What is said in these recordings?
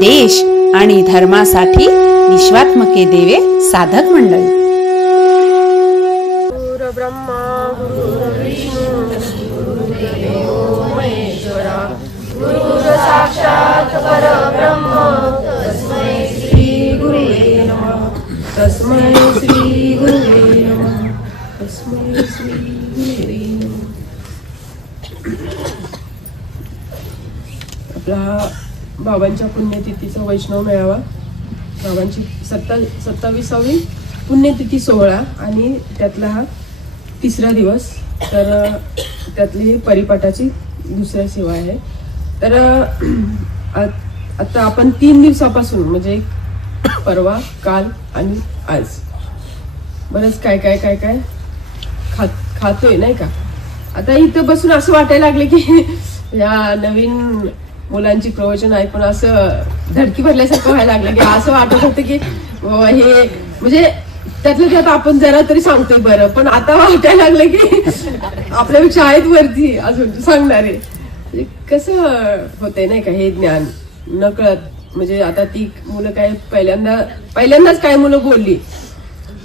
देश आणि धर्मासाठी विश्वात्मके देवे साधक मंडळ. गुरु ब्रह्मा गुरु विष्णू गुरुदेव महेश्वरा गुरु साक्षात परब्रह्म तस्मै श्री गुरुवे नमः. तस्मै श्री गुरुवे नमः. तस्मै श्री गुरुवे नमः. आपला बाबांच्या पुण्यतिथीचा वैष्णव मेळावा, बाबांची 27वी पुण्यतिथी सोहळा आणि त्यातला हा तिसरा दिवस. तर त्यातली परिपाठाची दुसऱ्या सेवा आहे. तर आता आपण 3 दिवसापासून म्हणजे परवा, काल आणि आज बरंच काय काय काय काय खातोय नाही का. आता इथं बसून असं वाटायला लागले की या नवीन मुलांची प्रवचन ऐकून असं धडकी भरल्यासारखं व्हायला लागलं की असं वाटत होतं की हे म्हणजे त्यातलं त्यात आपण जरा तरी सांगतोय बरं, पण आता वाटायला लागलं की आपल्यापेक्षा आहेत वरती अजून सांगणारे. कसं होतंय नाही का हे ज्ञान नकळत. म्हणजे आता ती मुलं काय पहिल्यांदाच काय मुलं बोलली,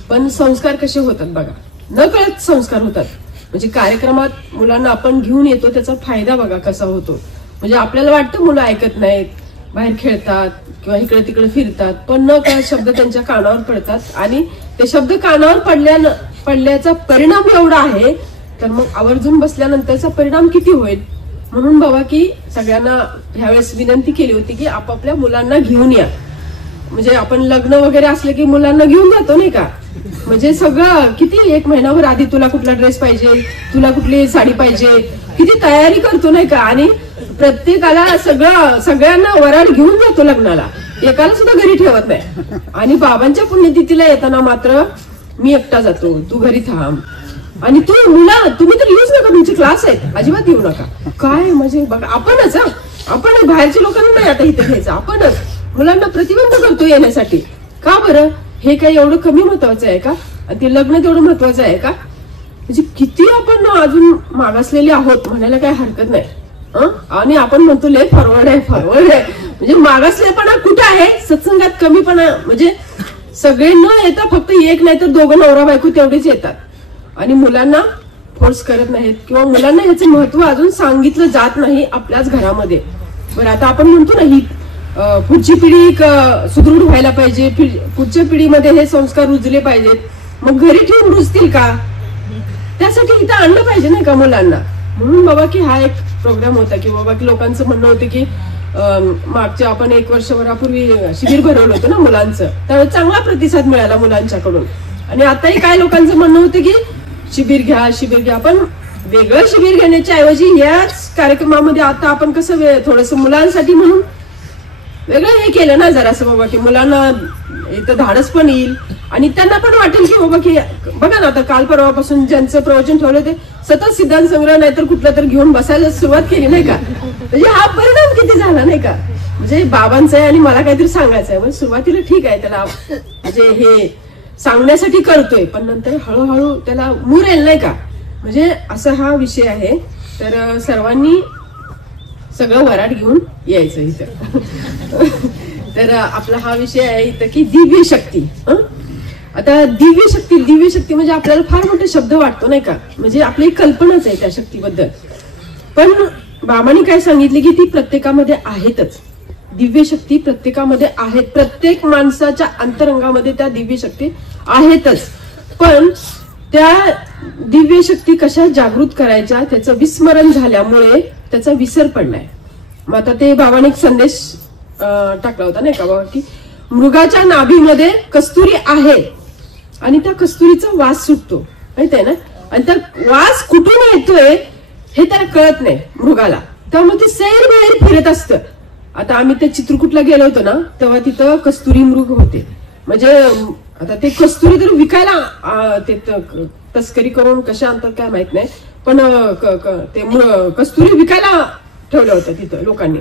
पण संस्कार कसे होतात बघा, नकळत संस्कार होतात. म्हणजे कार्यक्रमात मुलांना आपण घेऊन येतो त्याचा फायदा बघा कसा होतो. म्हणजे आपल्याला वाटतं मुलं ऐकत नाहीत, बाहेर खेळतात किंवा इकडे तिकडे फिरतात, पण न काय शब्द त्यांच्या कानावर पडतात आणि ते शब्द कानावर पडल्याचा परिणाम एवढा आहे, तर मग आवर्जून बसल्यानंतरचा परिणाम किती होईल. म्हणून बाबा की सगळ्यांना ह्यावेळेस विनंती केली होती की आपापल्या मुलांना घेऊन या. म्हणजे आपण लग्न वगैरे असले की मुलांना घेऊन जातो नाही का. म्हणजे सगळं किती 1 महिनाभर आधी तुला कुठला ड्रेस पाहिजे, तुला कुठली साडी पाहिजे, किती तयारी करतो नाही का. आणि प्रत्येकाला सगळ्यांना वराड घेऊन जातो लग्नाला, एकाला सुद्धा घरी ठेवत नाही. आणि बाबांच्या पुण्यतिथीला येताना मात्र मी एकटा जातो, तू घरी थांब. आणि तुम्ही तर येऊच नका, तुमचे क्लास आहेत, अजिबात येऊ नका. काय म्हणजे बघा आपण बाहेरच्या लोकांना नाही आता इथे घ्यायचं, आपणच मुलांना प्रतिबंध करतो येण्यासाठी. का बरं, हे काय एवढं कमी महत्वाचं आहे का, आणि ते लग्न तेवढं महत्वाचं आहे का. म्हणजे किती आपण अजून मागासलेले आहोत म्हणायला काय हरकत नाही. आणि आपण म्हणतो लय फॉरवर्ड आहे. म्हणजे मागासलेपणा कुठं आहे, सत्संगात कमीपणा. म्हणजे सगळे न येता फक्त एक नाही तर 2 नवरा बायको तेवढेच येतात आणि मुलांना फोर्स करत नाहीत किंवा मुलांना ह्याचं महत्व अजून सांगितलं जात नाही आपल्याच घरामध्ये. बरं, आता आपण म्हणतो ना ही पुढची पिढी सुदृढ व्हायला पाहिजे, पुढच्या पिढीमध्ये हे संस्कार रुजले पाहिजेत. मग घरी ठेवून रुजतील का, त्यासाठी इथं आणलं पाहिजे नाही का मुलांना. म्हणून बाबा की हा एक प्रोग्राम होता की बाबा की लोकांचं म्हणणं होतं की मागच्या आपण 1 वर्षभरापूर्वी शिबिर भरवलं होतं ना मुलांचं, त्यावेळेस चांगला प्रतिसाद मिळाला मुलांच्याकडून. आणि आताही काय लोकांचं म्हणणं होतं की शिबिर घ्या. पण वेगळं शिबिर घेण्याच्या ऐवजी याच कार्यक्रमामध्ये आता आपण कसं थोडस मुलांसाठी म्हणून वेगळं हे केलं ना जरासं बाबा की मुलांना इथं धाडस पण येईल आणि त्यांना पण वाटेल की बाबा की बघा ना आता काल परवापासून ज्यांचं प्रवचन ठेवलं ते सतत सिद्धांत संग्रह नाहीतर कुठलं तर घेऊन बसायला सुरुवात केली नाही का. म्हणजे हा परिणाम किती झाला नाही का. म्हणजे बाबांचं आहे आणि मला काहीतरी सांगायचं आहे. म्हणजे सुरुवातीला ठीक आहे, त्याला म्हणजे हे सांगण्यासाठी करतोय, पण नंतर हळूहळू त्याला मुरेल नाही का. म्हणजे असा हा विषय आहे. तर सर्वांनी सगळं वराड घेऊन यायचं इथं. तर आपला हा विषय आहे इथं की दिव्य शक्ती. आता दिव्य शक्ती म्हणजे आपल्याला फार मोठा शब्द वाटतो नाही का. म्हणजे आपली कल्पनाच आहे त्या शक्तीबद्दल, पण बाबांनी काय सांगितले की ती प्रत्येकामध्ये आहेतच. दिव्य शक्ती प्रत्येकामध्ये आहेत. प्रत्येक माणसाच्या अंतरंगामध्ये त्या दिव्य शक्ती आहेतच. पण त्या दिव्य शक्ती कशा जागृत करायच्या, त्याचं विस्मरण झाल्यामुळे त्याचा विसर पडलाय. मग आता ते बाबांनी एक संदेश टाकला होता नाही का बाबा की मृगाच्या नाभीमध्ये कस्तुरी आहे आणि त्या कस्तुरीचा वास सुटतो माहित आहे ना. आणि त्या वास कुठून येतोय हे त्याला कळत नाही मृगाला, त्यामुळे ते सैर बाहेर फिरत असतं. आता आम्ही त्या चित्रकूटला गेलो होतो ना तेव्हा तिथं कस्तुरी मृग होते. म्हणजे आता ते कस्तुरी तर विकायला ते तस्करी करून कशा आणतात काय माहित नाही, पण ते कस्तुरी विकायला ठेवलं होतं तिथं लोकांनी.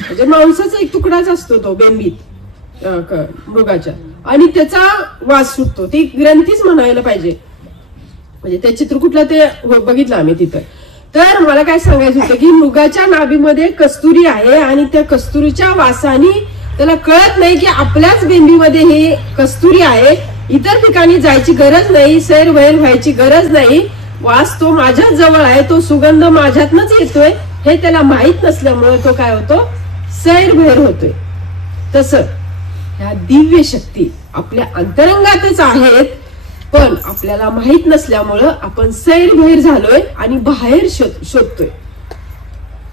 म्हणजे मांसाचा एक तुकडाच असतो तो बेंबीत मृगाच्या, आणि त्याचा वास सुटतो. ती ग्रंथीच म्हणायला पाहिजे. म्हणजे त्या चित्रकूटला ते बघितलं आम्ही तिथं. तर मला काय सांगायचं होतं की मृगाच्या नाभीमध्ये कस्तुरी आहे आणि त्या कस्तुरीच्या वासाने त्याला कळत नाही की आपल्याच बेंबीमध्ये हे कस्तुरी आहे, इतर ठिकाणी जायची गरज नाही, सैरभैर व्हायची गरज नाही, वास तो माझ्याच जवळ आहे, तो सुगंध माझ्यातनच येतोय, हे त्याला माहित नसल्यामुळे तो काय होतो, सैरभैर होतोय. तसं ह्या दिव्य शक्ती आपल्या अंतरंगातच आहेत, पण आपल्याला माहित नसल्यामुळं आपण सैरभैर झालोय आणि बाहेर शोधतोय.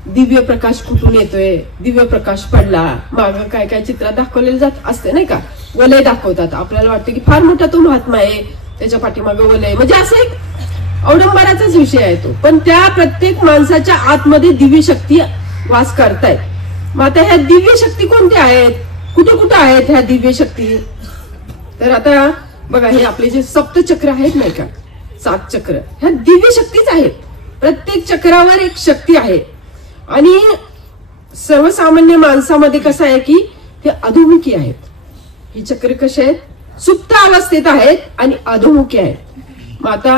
दिव्य प्रकाश कुठून येतोय, दिव्य प्रकाश पडला, माग काय काय चित्रात दाखवलेलं जात असते नाही का, वलय दाखवतात, आपल्याला वाटतं की फार मोठा तो महात्मा आहे, त्याच्या पाठीमागं वलय, म्हणजे असं एक अवडंबराचाच विषय आहे तो. पण त्या प्रत्येक माणसाच्या आतमध्ये दिव्य शक्ती वास करतायत. मग आता ह्या दिव्य शक्ती कोणत्या आहेत, कुठे कुठे आहेत ह्या दिव्य शक्ती? तर आता बघा, हे आपले जे सप्तचक्र आहेत नाही का, 7 चक्र, ह्या दिव्य शक्तीच आहेत. प्रत्येक चक्रावर एक शक्ती आहे. आणि सर्वसामान्य माणसामध्ये कसं आहे की ते अधोमुखी आहेत. ही चक्र कसे आहेत, सुप्त अवस्थेत आहेत आणि अधोमुखी आहेत. मग आता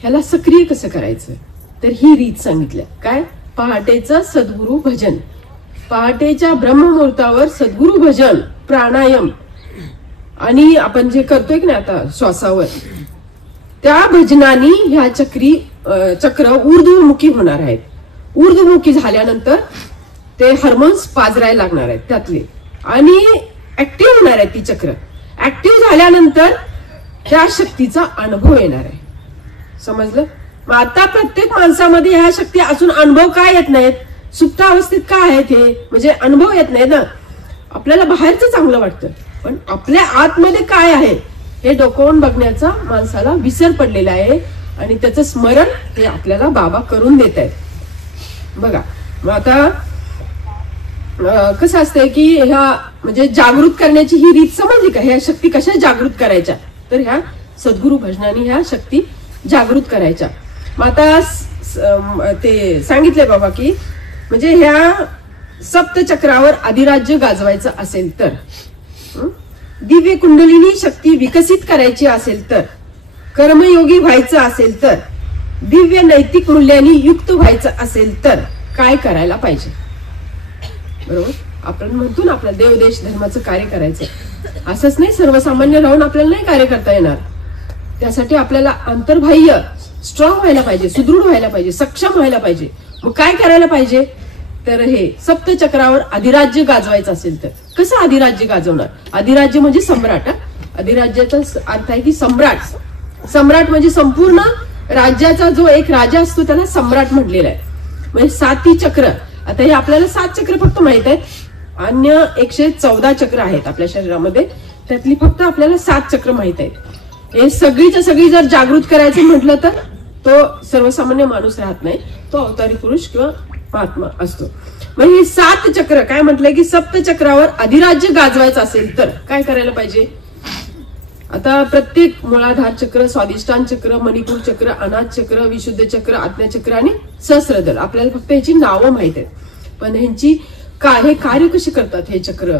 ह्याला सक्रिय कसं करायचं, तर ही रीत सांगितल्या. काय, पहाटेचं सद्गुरु भजन, पहाटेच्या ब्रह्ममुहूर्तावर सद्गुरु भजन, प्राणायाम, आणि आपण जे करतोय की नाही आता श्वासावर, त्या भजनानी ह्या चक्र ऊर्ध्वमुखी होणार आहेत. ऊर्ध्वमुखी झाल्यानंतर ते हार्मोन्स पाजरायला लागणार आहेत त्यातले, आणि ऍक्टिव्ह होणार आहे ती चक्र. ऍक्टिव्ह झाल्यानंतर त्या शक्तीचा अनुभव येणार आहे. समजलं? मग आता प्रत्येक माणसामध्ये ह्या शक्ती असून अनुभव काय येत नाहीत, सुप्त अवस्थेत का आहेत हे, म्हणजे अनुभव येत नाही ना. आपल्याला बाहेरचं चांगलं वाटतं, पण आपल्या आतमध्ये काय आहे हे डोकावून बघण्याचा माणसाला विसर पडलेला आहे, आणि त्याचं स्मरण हे आपल्याला बाबा करून देत आहेत. बघा, मग आता कसं असतंय की ह्या म्हणजे जागृत करण्याची ही रीत समजली का, ह्या शक्ती कशा जागृत करायच्या, तर ह्या सद्गुरु भजनाने ह्या शक्ती जागृत करायच्या. मग आता ते सांगितले बाबा की म्हणजे ह्या सप्तचक्रावर अधिराज्य गाजवायचं असेल तर, दिव्य कुंडलिनी शक्ती विकसित करायची असेल तर, कर्मयोगी व्हायचं असेल तर, दिव्य नैतिक मूल्यांनी युक्त व्हायचं असेल तर काय करायला पाहिजे? बरोबर, आपण म्हणतो ना आपल्या देव देश धर्माचं कार्य करायचं, असंच नाही सर्वसामान्य राहून आपल्याला नाही कार्य करता येणार. त्यासाठी आपल्याला अंतर्बाह्य स्ट्रॉंग व्हायला पाहिजे, सुदृढ व्हायला पाहिजे, सक्षम व्हायला पाहिजे. मग काय करायला पाहिजे, तर हे सप्तचक्रावर अधिराज्य गाजवायचं असेल तर कसं अधिराज्य गाजवणार? अधिराज्य म्हणजे सम्राट. अधिराज्याचा अर्थ आहे की सम्राट. सम्राट म्हणजे संपूर्ण राज्याचा जो एक राजा असतो त्याला सम्राट म्हटलेला आहे. म्हणजे 7 चक्र, आता हे आपल्याला 7 चक्र फक्त माहित आहेत, अन्य 114 चक्र आहेत आपल्या शरीरामध्ये, त्यातली फक्त आपल्याला 7 चक्र माहित आहेत. हे सगळीच्या सगळी जर जागृत करायचं म्हटलं तर तो सर्वसामान्य माणूस राहत नाही, तो अवतारी पुरुष किंवा महात्मा असतो. मग हे 7 चक्र काय म्हटलंय की सप्तचक्रावर अधिराज्य गाजवायचं असेल तर काय करायला पाहिजे? आता प्रत्येक मूलाधार चक्र, स्वादिष्टान चक्र, मणिपूर चक्र, अनाथ चक्र, विशुद्ध चक्र, आज्ञा चक्र आणि सहस्त्रदल, आपल्याला फक्त ह्याची नावं माहित आहेत, पण ह्यांची हे कार्य कसे करतात हे चक्र,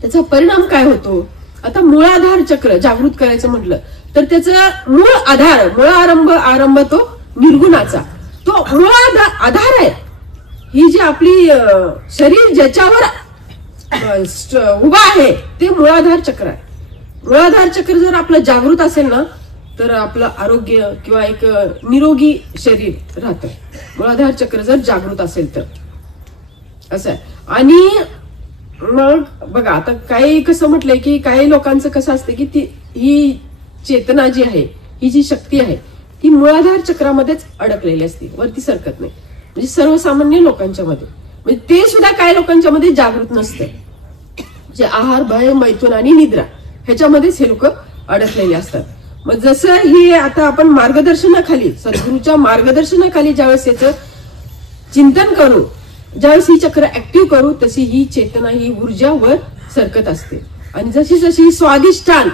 त्याचा परिणाम काय होतो? आता मूळाधार चक्र जागृत करायचं म्हटलं तर त्याचं मूळ आधार, आरंभ तो निर्गुणाचा, तो मूळ आधार आहे. ही जी आपली शरीर ज्याच्यावर उभा आहे ते मूळाधार चक्र आहे. मूळाधार चक्र जर आपलं जागृत असेल ना तर आपलं आरोग्य किंवा एक निरोगी शरीर राहतं. मूळाधार चक्र जर जागृत असेल तर असं आहे. आणि मग बघा, आता काही कसं म्हटलंय की काही लोकांचं कसं असतं की ही चेतना जी आहे, ही जी शक्ती आहे ती मूळाधार चक्रामध्येच अडकलेली असते, वरती सरकत नाही. म्हणजे सर्वसामान्य लोकांच्या मध्ये, म्हणजे ते सुद्धा काही लोकांच्या मध्ये जागृत नसतं. म्हणजे आहार, भय, मैथुन आणि निद्रा ह्याच्यामध्येच हे लोक अडकलेले असतात. मग जसं हे आता आपण मार्गदर्शनाखाली, सद्गुरूच्या मार्गदर्शनाखाली ज्यावेळेस याचं चिंतन करू, ज्यावेळेस ही चक्र ऍक्टिव्ह करू, तशी ही चेतना, ही ऊर्जा वर सरकत असते. आणि जशी जशी स्वादिष्टान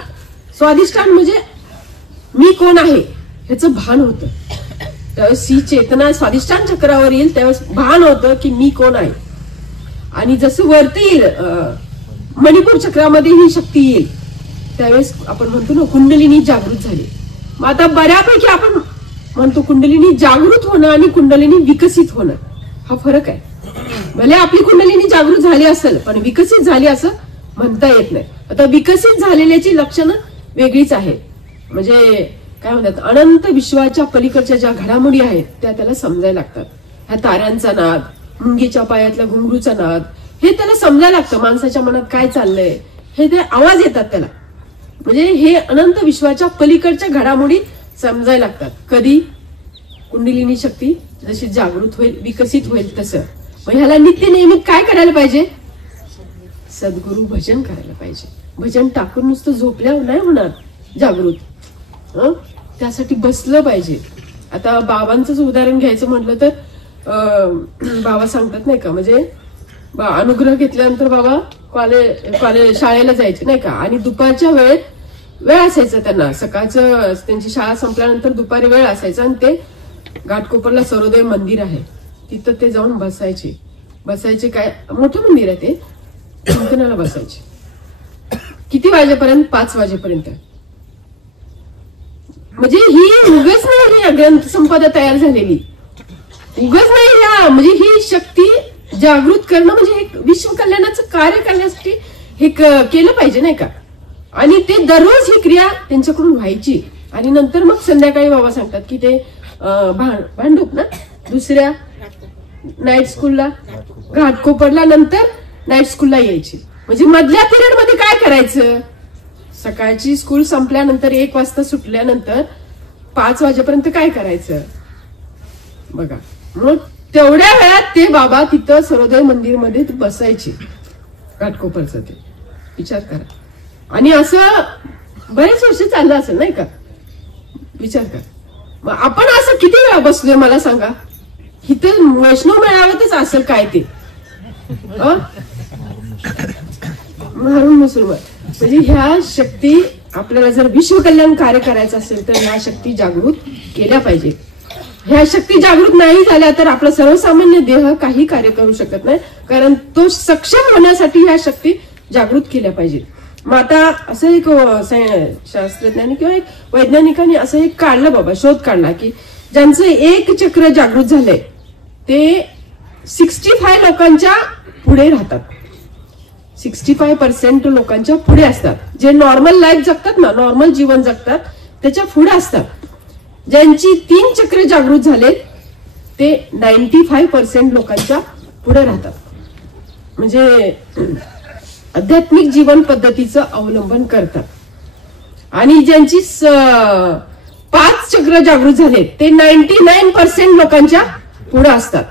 म्हणजे मी कोण आहे ह्याचं भान होतं. त्यावेळेस ही चेतना स्वादिष्टान चक्रावर येईल त्यावेळेस भान होतं की मी कोण आहे. आणि जसं वरती येईल मणिपूर चक्रामध्ये ही शक्ती येईल त्यावेळेस आपण म्हणतो ना कुंडलिनी जागृत झाली. मग आता बऱ्यापैकी आपण म्हणतो कुंडलिनी जागृत होणं आणि कुंडलिनी विकसित होणं हा फरक आहे. भले आपली कुंडलिनी जागृत झाली असेल पण विकसित झाली असं म्हणता येत नाही. आता विकसित झालेल्याची लक्षणं वेगळीच आहेत. म्हणजे काय म्हणतात, अनंत विश्वाच्या पलीकडच्या ज्या घडामोडी आहेत त्या त्याला समजायला लागतात. ह्या ताऱ्यांचा नाद, मुंगीच्या पायातल्या घुंगरूचा नाद, हे त्याला समजायला लागतं. माणसाच्या मनात काय चाललंय हे ते आवाज येतात त्याला. म्हणजे हे अनंत विश्वाच्या पलीकडच्या घडामोडी समजायला लागतात. कधी कुंडलिनी शक्ती जशी जागृत होईल, विकसित होईल तसं. मग ह्याला नित्य नियमित काय करायला पाहिजे? सद्गुरु भजन करायला पाहिजे. भजन टाकून नुसतं झोपल्यावर नाही होणार जागृत. त्यासाठी बसलं पाहिजे. आता बाबांचंच उदाहरण घ्यायचं म्हटलं तर बाबा सांगतात नाही का, म्हणजे अनुग्रह घेतल्यानंतर बाबा कॉलेज शाळेला जायचे नाही का, आणि दुपारच्या वेळेत वेळ असायचा त्यांना. सकाळचं त्यांची शाळा संपल्यानंतर दुपारी वेळ असायचा आणि ते घाटकोपरला सर्वोदय मंदिर आहे तिथं ते जाऊन बसायचे. काय मोठं मंदिर आहे ते, चिंतनाला बसायचे. किती वाजेपर्यंत? 5 वाजेपर्यंत. म्हणजे ही उगच नाही ग्रंथ संपदा तयार झालेली, उगच नाही. म्हणजे ही शक्ती जागृत करणं म्हणजे एक विश्व कल्याणाचं कार्य करण्यासाठी हे केलं पाहिजे नाही का. आणि ते दररोज ही क्रिया त्यांच्याकडून व्हायची. आणि नंतर मग संध्याकाळी बाबा सांगतात की ते भांडूप ना दुसऱ्या नाईट स्कूलला, घाटकोपरला, नंतर नाईट स्कूलला यायची. म्हणजे मधल्या पिरियड मध्ये काय करायचं? सकाळची स्कूल संपल्यानंतर 1 वाजता सुटल्यानंतर 5 वाजेपर्यंत काय करायचं बघा. मग तेवढ्या वेळात ते बाबा तिथं सर्वोदय मंदिर मध्ये बसायचे घाटकोपरचं. ते विचार करा. आणि असं बरेच वर्ष चाललं असेल नाही का. विचार करा. मग आपण असं किती वेळा बसलोय मला सांगा. इथं वैष्णव मेळाव्यातच असेल काय ते मारून मुसलमान. म्हणजे ह्या शक्ती आपल्याला जर विश्व कल्याण कार्य करायचं असेल तर ह्या शक्ती जागृत केल्या पाहिजे. ह्या शक्ती जागृत नाही झाल्या तर आपला सर्वसामान्य देह काही कार्य करू शकत नाही. कारण तो सक्षम होण्यासाठी ह्या शक्ती जागृत केल्या पाहिजेत. मग आता असं एक शास्त्रज्ञांनी किंवा एक वैज्ञानिकांनी असं एक काढलं बाबा, शोध काढला की ज्यांचं एक चक्र जागृत झालंय ते 65 लोकांच्या पुढे राहतात. 65% लोकांच्या पुढे असतात. जे नॉर्मल लाईफ जगतात ना, नॉर्मल जीवन जगतात त्याच्या पुढे असतात. ज्यांची 3 चक्र जागृत झाले ते 95% लोकांच्या पुढे राहतात. म्हणजे आध्यात्मिक जीवन पद्धतीचं अवलंबन करतात. आणि ज्यांची 5 चक्र जागृत झाले ते 99% लोकांच्या पुढे असतात.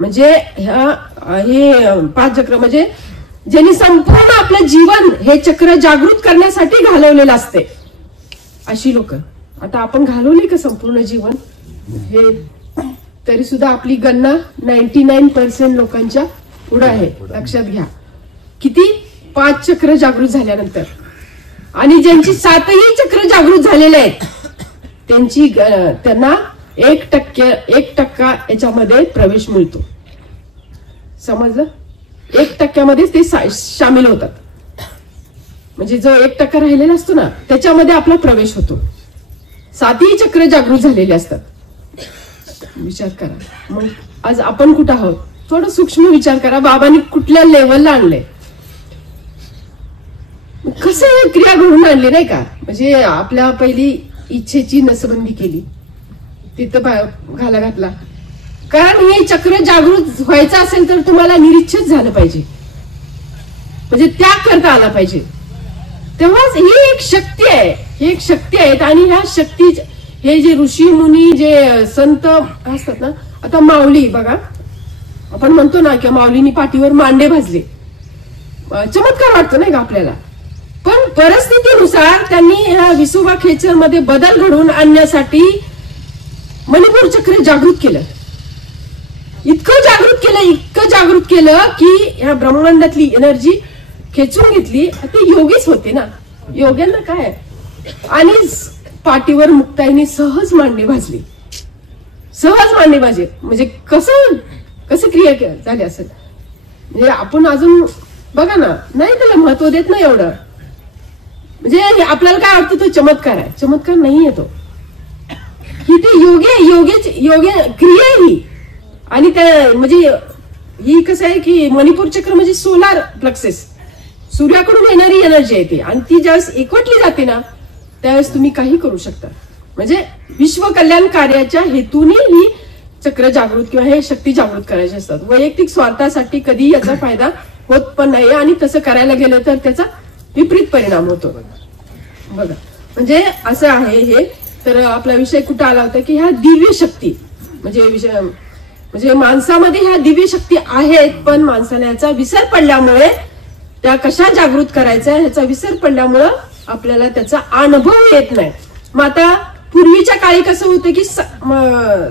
म्हणजे हे 5 चक्र म्हणजे ज्यांनी संपूर्ण आपलं जीवन हे चक्र जागृत करण्यासाठी घालवलेलं असते अशी लोक. आता आपण घालवली का संपूर्ण जीवन हे? तरी सुद्धा आपली गणना 99% लोकांच्या पुढे आहे. लक्षात घ्या. किती? 5 चक्र जागृत झाल्यानंतर. आणि ज्यांची 7ही चक्र जागृत झालेले आहेत त्यांना 1% याच्यामध्ये प्रवेश मिळतो. समजलं? 1% ते सामील होतात. म्हणजे जो 1% राहिलेला असतो ना त्याच्यामध्ये आपला प्रवेश होतो. 7ही चक्र जागृत झालेले असतात. विचार करा. मग आज आपण कुठं आहोत? थोडं सूक्ष्म विचार करा. बाबांनी कुठल्या लेवलला आणलंय, कसं क्रिया घडून आणली नाही का. म्हणजे आपल्या पहिली इच्छेची नसबंदी केली, तिथं घाला घातला. कारण हे चक्र जागृत व्हायचं असेल तर तुम्हाला निरीच्छित झालं पाहिजे, म्हणजे त्याग करता आला पाहिजे. तेव्हाच ही एक शक्ती आहे. ही एक शक्ती आहेत. आणि ह्या शक्ती हे जे ऋषी मुनी जे संत असतात ना, आता माऊली बघा, आपण म्हणतो ना की माऊलीनी पाठीवर मांडे भाजले, चमत्कार वाटतो नाही का आपल्याला. पण परिस्थितीनुसार त्यांनी ह्या विसोबा खेचर मध्ये बदल घडवून आणण्यासाठी मणिपूर चक्र जागृत केलं. इतकं जागृत केलं की ह्या ब्रह्मांडातली एनर्जी खेचून घेतली. ते योगीच होते ना, योग्यांना काय. आणि पाठीवर मुक्ताईने सहज मांडे भाजली. म्हणजे कसं क्रिया झाली असेल. म्हणजे आपण अजून बघा ना, नाही त्याला महत्व देत नाही एवढं. म्हणजे आपल्याला काय वाटतं तो चमत्कार आहे. चमत्कार नाही येतो. ही ते योग्य क्रिया ही. आणि त्या म्हणजे ही कसं आहे की मणिपूर चक्र म्हणजे सोलार प्लक्सेस, सूर्याकडून येणारी एनर्जी आहे ती, आणि ती ज्यावेळेस एकवटली जाते ना त्यावेळेस तुम्ही काही करू शकता. म्हणजे विश्व कल्याण कार्याच्या हेतूने ही चक्र जागृत किंवा हे शक्ती जागृत करायचे असतात. वैयक्तिक स्वार्थासाठी कधी याचा फायदा होत पण नाही, आणि तसं करायला गेलं तर त्याचा विपरीत परिणाम होतो. बघा म्हणजे असं आहे हे. तर आपला विषय कुठं आला होता की ह्या दिव्य शक्ती म्हणजे माणसामध्ये ह्या दिव्य शक्ती आहेत, पण माणसाने याचा विसर पडल्यामुळे, त्या कशा जागृत करायच्या ह्याचा विसर पडल्यामुळं आपल्याला त्याचा अनुभव येत नाही. मग आता पूर्वीच्या काळी कसं होतं की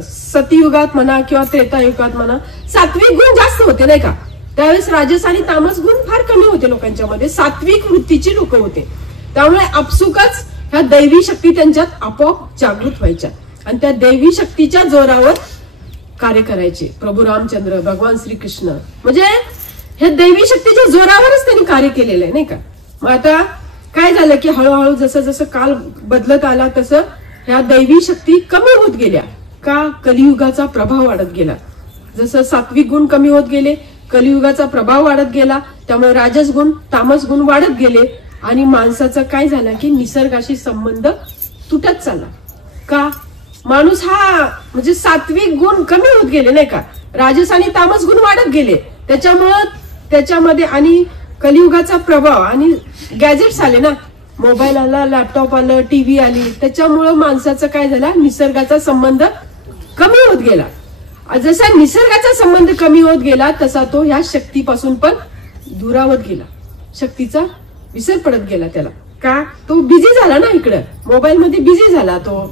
सतयुगात म्हणा किंवा त्रेतायुगात म्हणा सात्विक गुण जास्त होते नाही का. त्यावेळेस राजस आणि तामस गुण फार कमी होते लोकांच्या मध्ये, सात्विक वृत्तीची लोक होते. त्यामुळे आपसुकच ह्या दैवी शक्ती त्यांच्यात आपोआप जागृत व्हायच्या, आणि त्या दैवी शक्तीच्या जोरावर कार्य करायचे. प्रभू रामचंद्र, भगवान श्रीकृष्ण म्हणजे ह्या दैवी शक्तीच्या जोरावरच त्यांनी कार्य केलेलं आहे नाही का. मग आता काय झालं की हळूहळू जसं जसं काल बदलत आला तसं ह्या दैवी शक्ती कमी होत गेल्या. का? कलियुगाचा प्रभाव वाढत गेला. जसं सात्विक गुण कमी होत गेले, कलियुगाचा प्रभाव वाढत गेला, त्यामुळे राजस गुण तामस गुण वाढत गेले, आणि माणसाचं काय झालं की निसर्गाशी संबंध तुटत चालला. का? माणूस हा म्हणजे सात्विक गुण कमी होत गेले नाही का, राजस आणि तामस गुण वाढत गेले, त्याच्यामुळं त्याच्यामध्ये आणि कलियुगाचा प्रभाव आणि गॅजेट्स आले ना, मोबाईल आला, लॅपटॉप आलं, टीव्ही आली, त्याच्यामुळं माणसाचं काय झालं, निसर्गाचा संबंध कमी होत गेला. जसा निसर्गाचा संबंध कमी होत गेला तसा तो ह्या शक्तीपासून पण दुरावत गेला, शक्तीचा विसर पडत गेला त्याला. का? तो बिझी झाला ना, इकडं मोबाईल मध्ये बिझी झाला, तो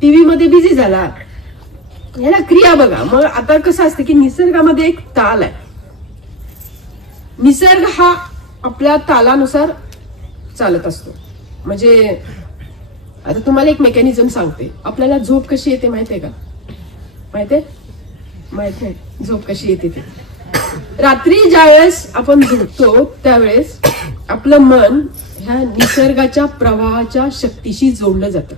टीव्ही मध्ये बिझी झाला. याला क्रिया बघा. मग आता कसं असतं की निसर्गामध्ये एक ताल आहे, निसर्ग हा आपल्या तालानुसार चालत असतो. म्हणजे आता तुम्हाला एक मेकॅनिझम सांगते. आपल्याला झोप कशी येते माहितीये का? माहितीये? माहित नाही झोप कशी येते ते. रात्री ज्यावेळेस आपण झोपतो त्यावेळेस आपलं मन ह्या निसर्गाच्या प्रवाहाच्या शक्तीशी जोडलं जातं.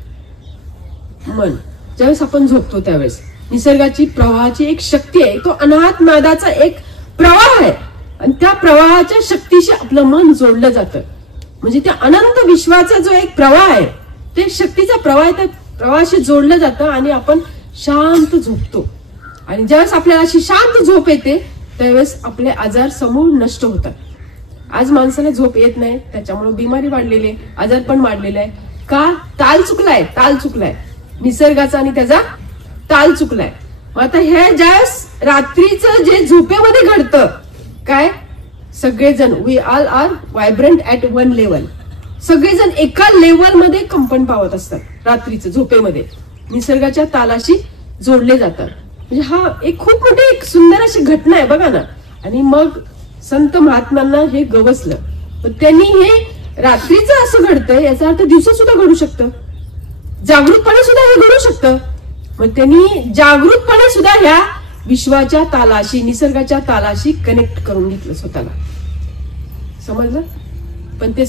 मन ज्यावेळेस आपण झोपतो त्यावेळेस निसर्गाची प्रवाहाची एक शक्ती आहे, तो अनाहत नादाचा एक प्रवाह आहे, आणि त्या प्रवाहाच्या शक्तीशी आपलं मन जोडलं जातं. म्हणजे त्या अनंत विश्वाचा जो एक प्रवाह आहे ते शक्तीचा प्रवाह, त्या प्रवाहाशी जोडलं जातं आणि आपण शांत झोपतो. आणि ज्यावेळेस आपल्याला अशी शांत झोप येते त्यावेळेस आपले आजार समूळ नष्ट होतात. आज माणसाला झोप येत नाही, त्याच्यामुळे बिमारी वाढलेली आहे, आजार पण वाढलेला आहे. का? ताल चुकलाय, ताल चुकलाय निसर्गाचा, आणि त्याचा ताल चुकलाय. आता हे ज्यावेळेस रात्रीचं जे झोपेमध्ये घडतं काय, सगळेजण we all are vibrant at one level, सगळेजण एका लेवल मध्ये कंपन पावत असतात. रात्रीचं झोपेमध्ये निसर्गाच्या तालाशी जोडले जातात. म्हणजे हा एक खूप मोठी एक सुंदर अशी घटना आहे बघा ना. आणि मग संत महात्म्यांना हे गवसलं, पण त्यांनी हे रात्रीचं असं घडतंय याचा अर्थ दिवसा सुद्धा घडू शकतं, जागृतपणे सुद्धा हे घडू शकतं. मग त्यांनी जागृतपणे सुद्धा ह्या विश्वाच्या तालाशी, निसर्गाच्या तालाशी कनेक्ट करून घेतलं स्वतःला. समजलं? पण ते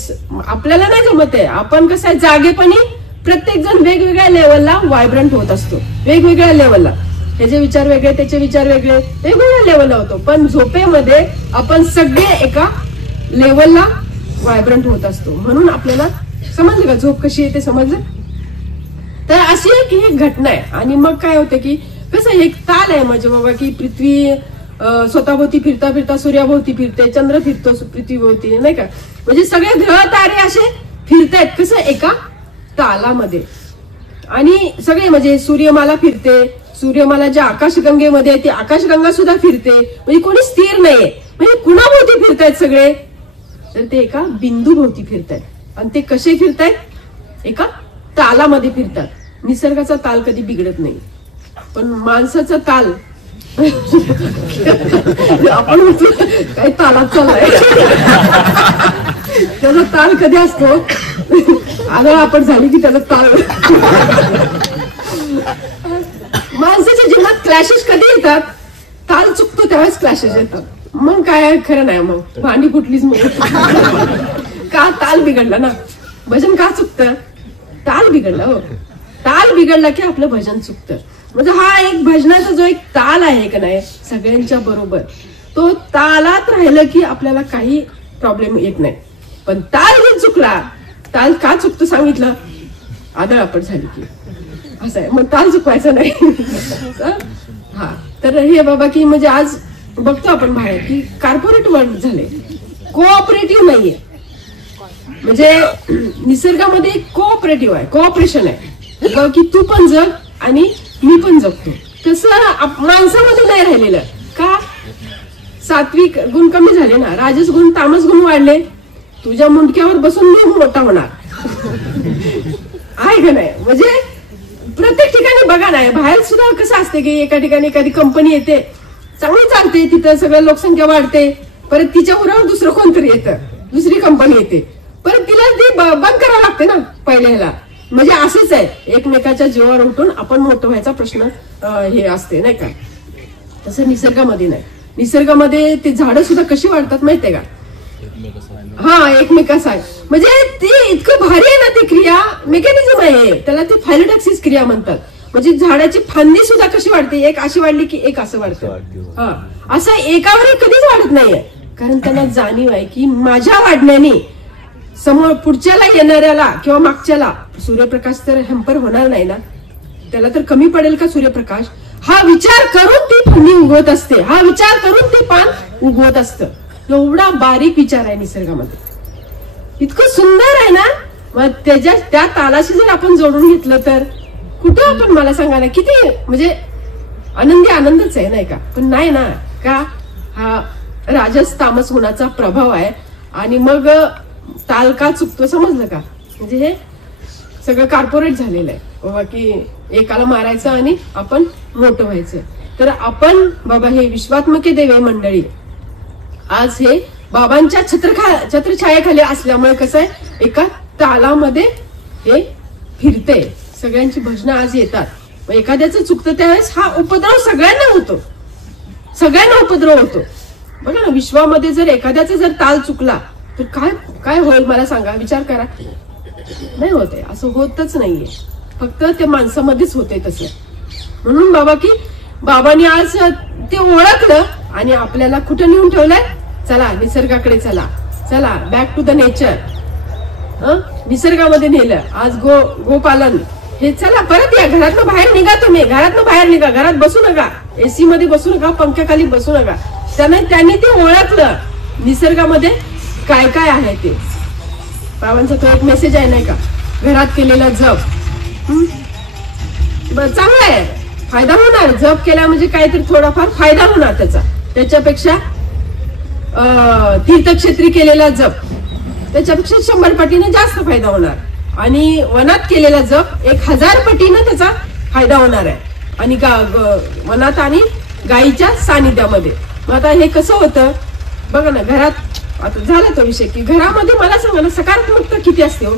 आपल्याला नाही जमत आहे. आपण कसं आहे, जागेपणी प्रत्येक जण वेगवेगळ्या लेवलला व्हायब्रंट होत असतो, वेगवेगळ्या लेवलला. त्याचे विचार वेगळे, त्याचे विचार वेगळे, वेगवेगळ्या लेवलला होतो. पण झोपेमध्ये आपण सगळे एका लेवलला व्हायब्रंट होत असतो. म्हणून आपल्याला समजलं का झोप कशी येते? समजलं? तर अशी एक ही घटना आहे. आणि मग काय होतं की कसं एक ताल आहे म्हणजे बाबा की पृथ्वी स्वतःभोवती फिरता फिरता सूर्याभोवती फिरते, चंद्र फिरतो पृथ्वीभोवती नाही का. म्हणजे सगळे ग्रह तारे असे फिरतायत कसं एका तालामध्ये. आणि सगळे म्हणजे सूर्यमाला फिरते, सूर्यमाला ज्या आकाशगंगेमध्ये आहे ती आकाशगंगा सुद्धा फिरते. म्हणजे कोणी स्थिर नाहीये. म्हणजे कुणाभोवती फिरतायत सगळे? तर ते एका बिंदू भोवती फिरतायत. आणि ते कसे फिरतायत? एका तालामध्ये फिरतात. निसर्गाचा ताल कधी बिघडत नाही, पण माणसाचा ताल आपण म्हणतो काही तालात चाललाय, त्याचा ताल कधी असतो आदळ आपण झाली की त्याला ताल. माणसाच्या जीवनात क्लॅशेस कधी येतात? ताल चुकतो त्यावेळेस क्लॅशेस येतात. मग काय खरं नाही, मग भांडी कुठलीच मिळत का? ताल बिघडला ना. भजन का चुकतं? ताल बिघडला. हो, ताल बिघडला की आपलं भजन चुकतं. म्हणजे हा एक भजनाचा जो एक ताल आहे का नाही, सगळ्यांच्या बरोबर तो तालात राहिलं की आपल्याला काही प्रॉब्लेम येत नाही. पण ताल जर चुकला, ताल का चुकतो सांगितलं, आदळआपट झाली की असं आहे. मग ताल चुकवायचा नाही. हा, तर हे बाबा की म्हणजे आज बघतो आपण बाहेर की कॉर्पोरेट वर्ल्ड झाले, कोऑपरेटिव्ह नाहीये. म्हणजे निसर्गामध्ये कोऑपरेटिव्ह आहे, कोऑपरेशन आहे की तू पण जग आणि मी पण जगतो. तसं माणसामध्ये नाही राहिलेलं. का? सात्विक गुण कमी झाले ना, राजस गुण तामस गुण वाढले. तुझ्या मुंडक्यावर बसून मी मोठा होणार आहे का नाही. म्हणजे प्रत्येक ठिकाणी बघा ना, बाहेर सुद्धा कसं असते की एका ठिकाणी एखादी कंपनी येते, चांगली चालते, तिथं सगळं लोकसंख्या वाढते, परत तिच्या उरावर दुसरं कोणतरी येतं, दुसरी कंपनी येते, परत तिला ती बंद करावं लागते ना पहिल्याला. म्हणजे असंच आहे, एकमेकाच्या जीवावर उठून आपण मोठं व्हायचा प्रश्न हे असते नाही का. तसं निसर्गामध्ये नाही. निसर्गामध्ये ते झाडं सुद्धा कशी वाढतात माहितीये का. हा, एकमेकास आहे. म्हणजे ते इतकं भारी आहे ना, ती क्रिया मेकॅनिझम आहे, त्याला ते फायलोटॅक्सिस क्रिया म्हणतात. म्हणजे झाडाची फांदी सुद्धा कशी वाढते, एक अशी वाढली की एक असं वाढतं. हा, असं एकावर कधीच वाढत नाहीये, कारण त्यांना जाणीव आहे की माझ्या वाढण्याने समोर पुढच्याला येणाऱ्याला किंवा मागच्याला सूर्यप्रकाश तर हॅम्पर होणार नाही ना, त्याला तर कमी पडेल का सूर्यप्रकाश, हा विचार करून ती फांदी उगवत असते, हा विचार करून ते पान उगवत असतं. एवढा बारीक विचार आहे निसर्गामध्ये, इतकं सुंदर आहे ना. मग त्या तालाशी जर आपण जोडून घेतलं तर कुठं आपण, मला सांगा ना, किती म्हणजे आनंदी आनंदच आहे नाही का. पण नाही ना, का हा राजस तामस गुणाचा प्रभाव आहे. आणि मग ताल का चुकतो समजलं का. म्हणजे हे सगळं कॉर्पोरेट झालेलं आहे बाबा की एकाला मारायचं आणि आपण मोठं व्हायचं. तर आपण बाबा हे विश्वात्मके देवे मंडळी आज हे बाबांच्या छत्रछायाखाली असल्यामुळे कसं आहे, एका तालामध्ये हे फिरते. सगळ्यांची भजनं आज येतात. मग एखाद्याचं चुकतं त्यावेळेस हा उपद्रव सगळ्यांना होतो, सगळ्यांना उपद्रव होतो. बघा ना, विश्वामध्ये जर एखाद्याचा जर ताल चुकला तर काय काय होईल मला सांगा, विचार करा. नाही होते, असं होतच नाहीये, फक्त त्या माणसामध्येच होते तसं. म्हणून बाबा की बाबांनी आज ते ओळखलं आणि आपल्याला कुठं नेऊन ठेवलंय, चला निसर्गाकडे चला, चला बॅक टू द नेचर. निसर्गामध्ये नेलं आज. गोपालन हे, चला परत या, घरातनं बाहेर निघा, तुम्ही घरातनं बाहेर निघा, घरात बसू नका, एसी मध्ये बसू नका, पंख्याखाली बसू नका. त्यांनी ते ओळखलं निसर्गामध्ये काय काय आहे ते. बाबांचा तो एक मेसेज आहे नाही का, घरात केलेला जप चांगला आहे, फायदा होणार. जप केला म्हणजे काहीतरी थोडाफार फायदा होणार त्याचा. त्याच्यापेक्षा तीर्थक्षेत्री केलेला जप त्याच्यापेक्षा 100 पटीने जास्त फायदा होणार. आणि वनात केलेला जप 1000 पटीने त्याचा फायदा होणार आहे. आणि वनात आणि गायीच्या सानिध्यामध्ये. मग आता हे कसं होतं बघा ना, घरात आता झाला तो विषय की घरामध्ये मला सांगा ना, सकारात्मकता किती असते हो.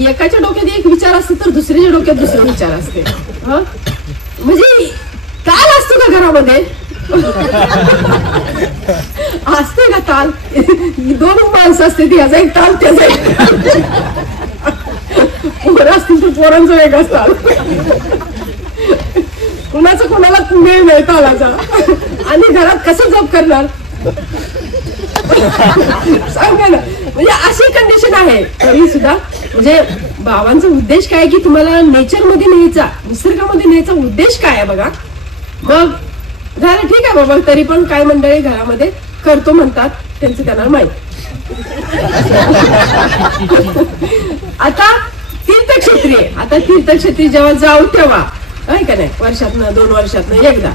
एकाच्या डोक्यात एक विचार असतो तर दुसऱ्याच्या डोक्यात दुसरा विचार असते. म्हणजे ताल असतो का घरामध्ये, असते का ताल. 2 माणसं असते, ती याचा एक ताल त्याचा एक. पोरं असतील तर पोरांचा वेगळाच ताल, कुणाचा कोणाला मेळ नाही तालाचा. आणि घरात कसं जप करणार सांगा ना. म्हणजे अशी कंडिशन आहे. तरी सुद्धा म्हणजे बाबांचा उद्देश काय की तुम्हाला नेचर मध्ये न्यायचा, निसर्गामध्ये न्यायचा उद्देश काय आहे बघा. मग झालं ठीक आहे बाबा, तरी पण काय मंडळी घरामध्ये करतो म्हणतात, त्यांचं त्यांना माहित. आता तीर्थक्षेत्री आहे, आता तीर्थक्षेत्री जेव्हा जाऊ तेव्हा आहे का नाही, वर्षातनं 2 वर्षातनं एकदा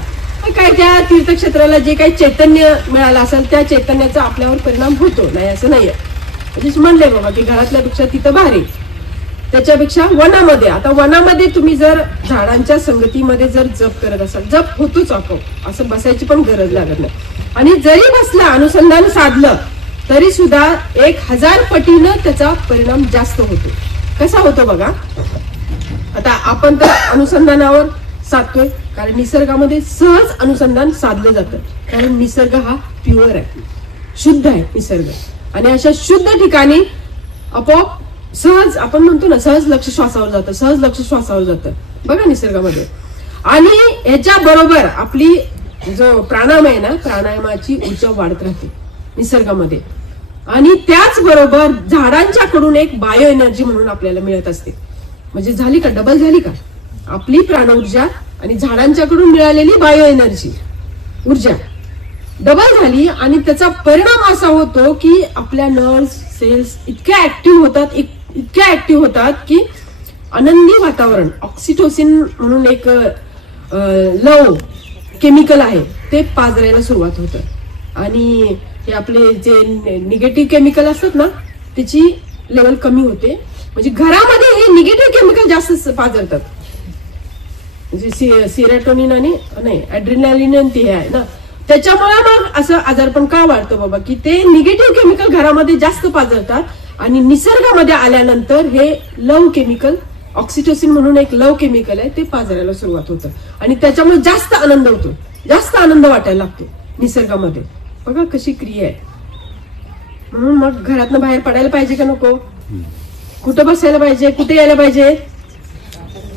काय त्या तीर्थक्षेत्राला जे काही चैतन्य मिळालं असेल त्या चैतन्याचा आपल्यावर परिणाम होतो. नाही असं नाहीये. म्हणजे म्हणले बाबा की घरातल्यापेक्षा तिथं भारी. त्याच्यापेक्षा वनामध्ये, आता वनामध्ये तुम्ही जर झाडांच्या संगतीमध्ये जर जप करत असाल, जप होतोच आपोआप, असं बसायची पण गरज लागत नाही. आणि जरी बसला, अनुसंधान साधलं तरी सुद्धा 1000 पटीनं त्याचा परिणाम जास्त होतो. कसा होतो बघा. आता आपण तर अनुसंधानावर साधतोय कारण निसर्गामध्ये सहज अनुसंधान साधलं जातं. कारण निसर्ग हा प्युअर आहे, शुद्ध आहे निसर्ग. आणि अशा शुद्ध ठिकाणी आपोआप सहज, आपण म्हणतो ना, सहज लक्ष श्वासावर जातं, सहज लक्ष श्वासावर जातं बघा निसर्गामध्ये. आणि ह्याच्या बरोबर आपली जो प्राणायाम आहे ना, प्राणायामाची ऊर्जा वाढत राहते निसर्गामध्ये. आणि त्याचबरोबर झाडांच्याकडून एक बायो एनर्जी म्हणून आपल्याला मिळत असते. म्हणजे झाली का, डबल झाली का आपली प्राण ऊर्जा आणि झाडांच्याकडून मिळालेली बायो एनर्जी ऊर्जा डबल झाली. आणि त्याचा परिणाम असा होतो की आपल्या नर्व्स सेल्स इतक्या ऍक्टिव्ह होतात की आनंदी वातावरण, ऑक्सिटोसिन म्हणून एक लव केमिकल आहे ते पाजरायला सुरुवात होतं. आणि हे आपले जे निगेटिव्ह केमिकल असतात ना त्याची लेवल कमी होते. म्हणजे घरामध्ये हे निगेटिव्ह केमिकल जास्त पाजरतात. म्हणजे सिरोटोनिन आणि नाही ऍड्रिनालिन ते आहे ना, त्याच्यामुळे मग असं आजारपण का वाढतं बाबा, की ते निगेटिव्ह केमिकल घरामध्ये जास्त पाजरतात. आणि निसर्गामध्ये आल्यानंतर हे लव केमिकल, ऑक्सिटोसिन म्हणून एक लव केमिकल आहे ते पाजरायला सुरुवात होतं. आणि त्याच्यामुळे जास्त आनंद होतो, जास्त आनंद वाटायला लागतो निसर्गामध्ये. बघा कशी क्रिया आहे. म्हणून मग घरातनं बाहेर पडायला पाहिजे का नको, कुठं बसायला पाहिजे, कुठे यायला पाहिजे,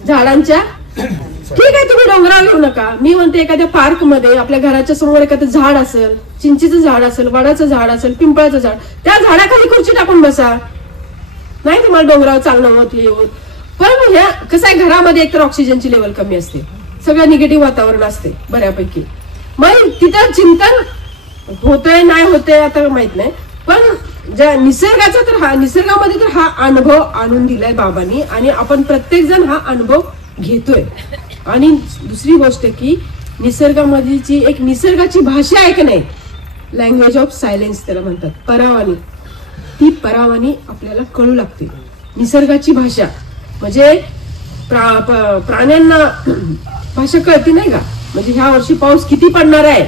झाडांच्या. ठीक आहे तुम्ही डोंगरावर येऊ नका, मी म्हणते एखाद्या पार्क मध्ये आपल्या घराच्या समोर एखादं झाड असेल, चिंचेचं झाड असेल, वडाचं झाड असेल, पिंपळाचं झाड, त्या झाडाखाली खुर्ची टाकून बसा. नाही तुम्हाला डोंगरावर चालणं होत हे होत. पण हे कसं आहे, घरामध्ये एकतर ऑक्सिजनची लेवल कमी असते, सगळं निगेटिव्ह वातावरण असते बऱ्यापैकी. मग तिथं चिंतन होतंय नाही होतंय आता माहित नाही. पण ज्या निसर्गाचा तर हा निसर्गामध्ये तर हा अनुभव आणून दिलाय बाबांनी आणि आपण प्रत्येक जण हा अनुभव घेतोय. आणि दुसरी गोष्ट की निसर्गामध्ये एक निसर्गाची भाषा आहे की नाही, लँग्वेज ऑफ सायलेन्स त्याला म्हणतात, परावानी. ती परावानी आपल्याला कळू लागते. निसर्गाची भाषा म्हणजे प्राण्यांना भाषा कळते नाही का. म्हणजे ह्या वर्षी पाऊस किती पडणार आहे,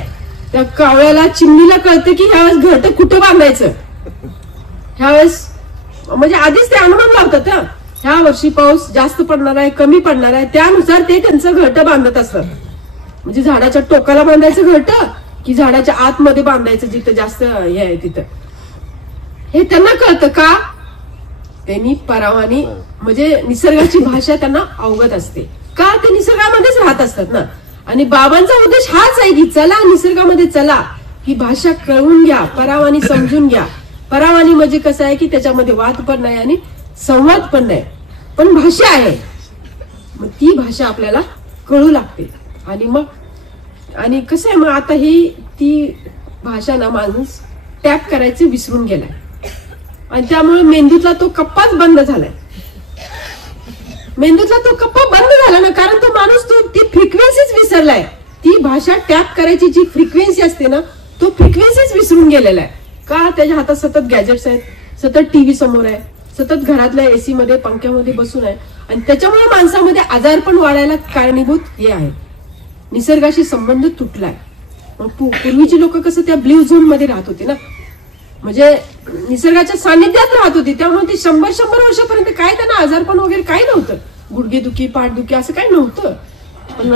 त्या कावळ्याला चिमणीला कळतं की ह्यावेळेस घरटं कुठं बांधायचं. ह्यावेळेस म्हणजे आधीच ते अनुमान लावतात, ह्या वर्षी पाऊस जास्त पडणार आहे कमी पडणार आहे, त्यानुसार ते त्यांचं घरटं बांधत असतात. म्हणजे झाडाच्या टोकाला बांधायचं घरटं की झाडाच्या आतमध्ये बांधायचं जिथं जास्त हे आहे तिथं, हे त्यांना कळतं का, त्यांनी परावानी म्हणजे निसर्गाची भाषा त्यांना अवगत असते का, ते निसर्गामध्येच राहत असतात ना. आणि बाबांचा उद्देश हाच आहे की चला निसर्गामध्ये चला, ही भाषा कळून घ्या, परावानी समजून घ्या. परावानी म्हणजे कसं आहे की त्याच्यामध्ये वाद पण नाही आणि संवाद पण नाही, पण भाषा आहे. मग ती भाषा आपल्याला कळू लागते. आणि कसं आहे, मग आता ही ती भाषा ना माणूस टॅप करायचं विसरून गेलाय आणि त्यामुळे मेंदूतला तो कप्पाच बंद झालाय. मेंदूतला तो कप्पा बंद झाला ना, कारण तो माणूस ती फ्रिक्वेन्सीच विसरलाय. ती भाषा टॅप करायची जी फ्रिक्वेन्सी असते ना, तो फ्रिक्वेन्सीच विसरून गेलेला आहे. का, त्याच्या हातात सतत गॅजेट्स आहेत, सतत टीव्ही समोर आहे, सतत घरातल्या एसी मध्ये पंख्यामध्ये बसून आहे. आणि त्याच्यामुळे माणसामध्ये आजारपण वाढायला कारणीभूत हे आहे, निसर्गाशी संबंध तुटलाय. मग पूर्वीची लोक कसं त्या ब्ल्यू झोन मध्ये राहत होते ना, म्हणजे निसर्गाच्या सानिध्यात राहत होती, त्यामुळे ते 100 वर्षापर्यंत काय त्यांना आजारपण वगैरे काही नव्हतं, गुडघेदुखी पाठदुखी असं काही नव्हतं. पण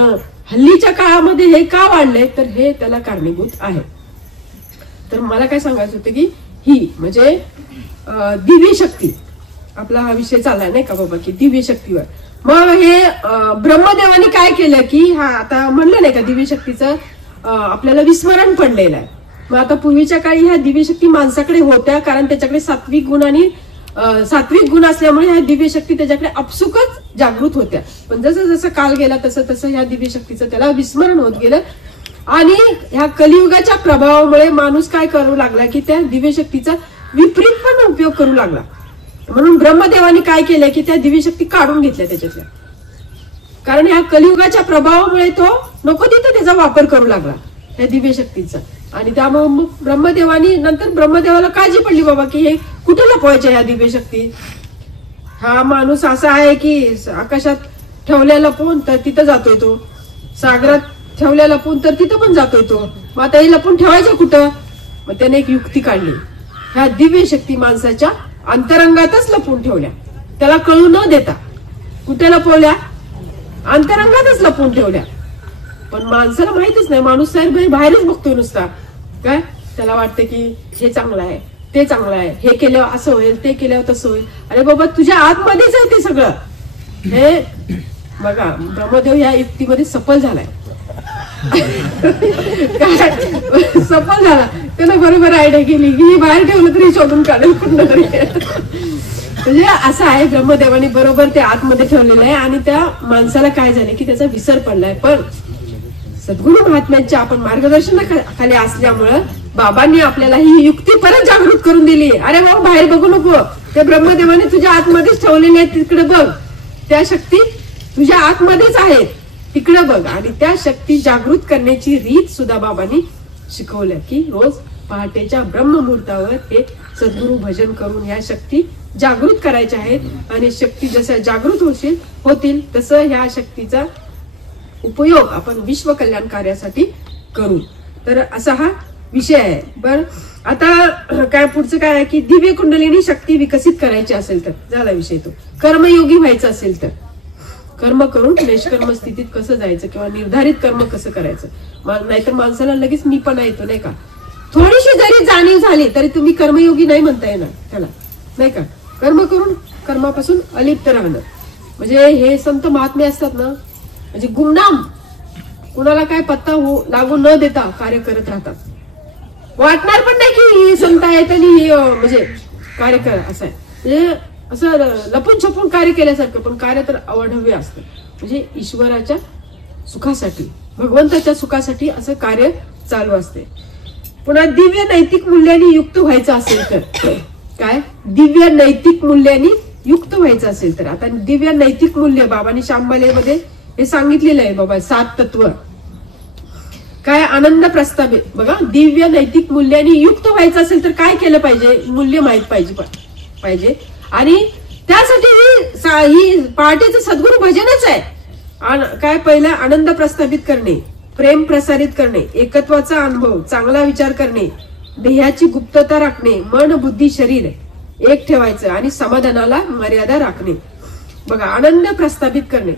हल्लीच्या काळामध्ये हे का वाढलंय, तर हे त्याला कारणीभूत आहे. तर मला काय सांगायचं होतं की ही म्हणजे दिव्य शक्ती, आपला हा विषय चाललाय नाही का बाबा की दिव्य शक्तीवर. मग हे ब्रह्मदेवानी काय केलं की हा आता म्हणलं नाही का दिव्य शक्तीचं आपल्याला विस्मरण पडलेलं आहे. मग आता पूर्वीच्या काळी ह्या दिव्य शक्ती माणसाकडे होत्या, कारण त्याच्याकडे सात्विक गुण असल्यामुळे ह्या दिव्य शक्ती त्याच्याकडे आपसुकच जागृत होत्या. पण जसं जसं काल गेला तसं तसं ह्या दिव्य शक्तीचं त्याला विस्मरण होत गेलं. आणि ह्या कलियुगाच्या प्रभावामुळे माणूस काय करू लागला की त्या दिव्य शक्तीचा विपरीत पण उपयोग करू लागला. म्हणून ब्रह्मदेवानी काय केलं की त्या दिव्य शक्ती काढून घेतल्या त्याच्यातल्या, कारण ह्या कलियुगाच्या प्रभावामुळे तो नको तिथं त्याचा वापर करू लागला त्या दिव्य शक्तीचा. आणि त्यामुळे मग ब्रह्मदेवाला काळजी पडली बाबा की हे कुठे लपवायचे ह्या दिव्य शक्ती. हा माणूस असा आहे की आकाशात ठेवल्या लपून तर तिथं जातोय तो, सागरात ठेवल्या लपून तर तिथं पण जातोय तो, मग आता हे लपून ठेवायचं कुठं. मग त्याने एक युक्ती काढली, ह्या दिव्य शक्ती माणसाच्या अंतरंगातच लपून ठेवल्या, त्याला कळू न देता. कुठे लपवल्या, अंतरंगातच लपून ठेवल्या. पण माणसाला माहितच नाही, माणूस बाहेरच बघतोय नुसता, काय त्याला वाटतं की हे चांगलं आहे ते चांगलं आहे, हे केल्यावर असं होईल ते केल्यावर तसं होईल. अरे बाबा तुझ्या आतमध्येच आहे ते सगळं. हे बघा ब्रह्मदेव या युक्तीमध्ये सफल झालाय. सफल झाला. त्यानं बरोबर आयडिया केली की हे बाहेर ठेवलं तरी शोधून काढेल कुठं तरी. म्हणजे असं आहे, ब्रह्मदेवाने बरोबर ते आतमध्ये ठेवलेलं आहे आणि त्या माणसाला काय झालं की त्याचा विसर पडलाय. पण सद्गुरू महात्म्यांच्या आपण मार्गदर्शनाखाली असल्यामुळं बाबांनी आपल्याला ही युक्ती परत जागृत करून दिली. अरे भाऊ बाहेर बघू नको, त्या ब्रह्मदेवाने तुझ्या आतमध्येच ठेवलेले आहेत, तिकडे बघ. त्या शक्ती तुझ्या आतमध्येच आहेत, तिकडे बघ. आणि त्या शक्ती जागृत करण्याची रीत सुद्धा बाबांनी शिकवल्या की रोज पहाटेच्या ब्रह्ममुहूर्तावर हे सद्गुरू भजन करून ह्या शक्ती जागृत करायच्या आहेत. आणि शक्ती जसं जागृत होतील तसं ह्या शक्तीचा उपयोग आपण विश्व कल्याण कार्यासाठी करू. तर असा हा विषय आहे. बर, आता काय पुढचं काय आहे की दिव्य कुंडलिनी शक्ती विकसित करायची असेल तर झाला विषय तो. कर्मयोगी व्हायचं असेल तर कर्म करून निष्कर्म स्थितीत कसं जायचं किंवा निर्धारित कर्म कसं करायचं. नाहीतर माणसाला लगेच मी पण येतो नाही का. थोडीशी जरी जाणीव झाली तरी तुम्ही कर्मयोगी नाही म्हणता येणार त्याला, नाही का. कर्म करून कर्मापासून अलिप्त राहणं म्हणजे हे संत महात्मे असतात ना, म्हणजे गुमनाम, कुणाला काय पत्ता लागू न देता कार्य करत राहतात. वाटणार पण नाही की ही संत आहेत आणि ही म्हणजे कार्य कर असं आहे. म्हणजे असं लपून छपून कार्य केल्यासारखं, पण कार्य तर अवाढव्य असतं. म्हणजे ईश्वराच्या सुखासाठी, भगवंताच्या सुखासाठी असं कार्य चालू असते. पुन्हा दिव्य नैतिक मूल्यांनी युक्त व्हायचं असेल तर काय, दिव्य नैतिक मूल्यांनी युक्त व्हायचं असेल तर. आता दिव्य नैतिक मूल्य बाबांनी श्यामबालेमध्ये हे सांगितलेलं आहे बाबा, 7 तत्व. काय आनंद प्रस्तावित बघा, दिव्य नैतिक मूल्यांनी युक्त व्हायचं असेल तर काय केलं पाहिजे, मूल्य माहित पाहिजे. आणि त्यासाठी ही पहाटेचं सद्गुरू भजनच आहे. काय पहिलं आनंद प्रस्थापित करणे, प्रेम प्रसारित करणे, एकत्वाचा अनुभव, चांगला विचार करणे, देहाची गुप्तता राखणे, मन बुद्धी शरीर एक ठेवायचं आणि समाधानाला मर्यादा राखणे. बघा, आनंद प्रस्थापित करणे,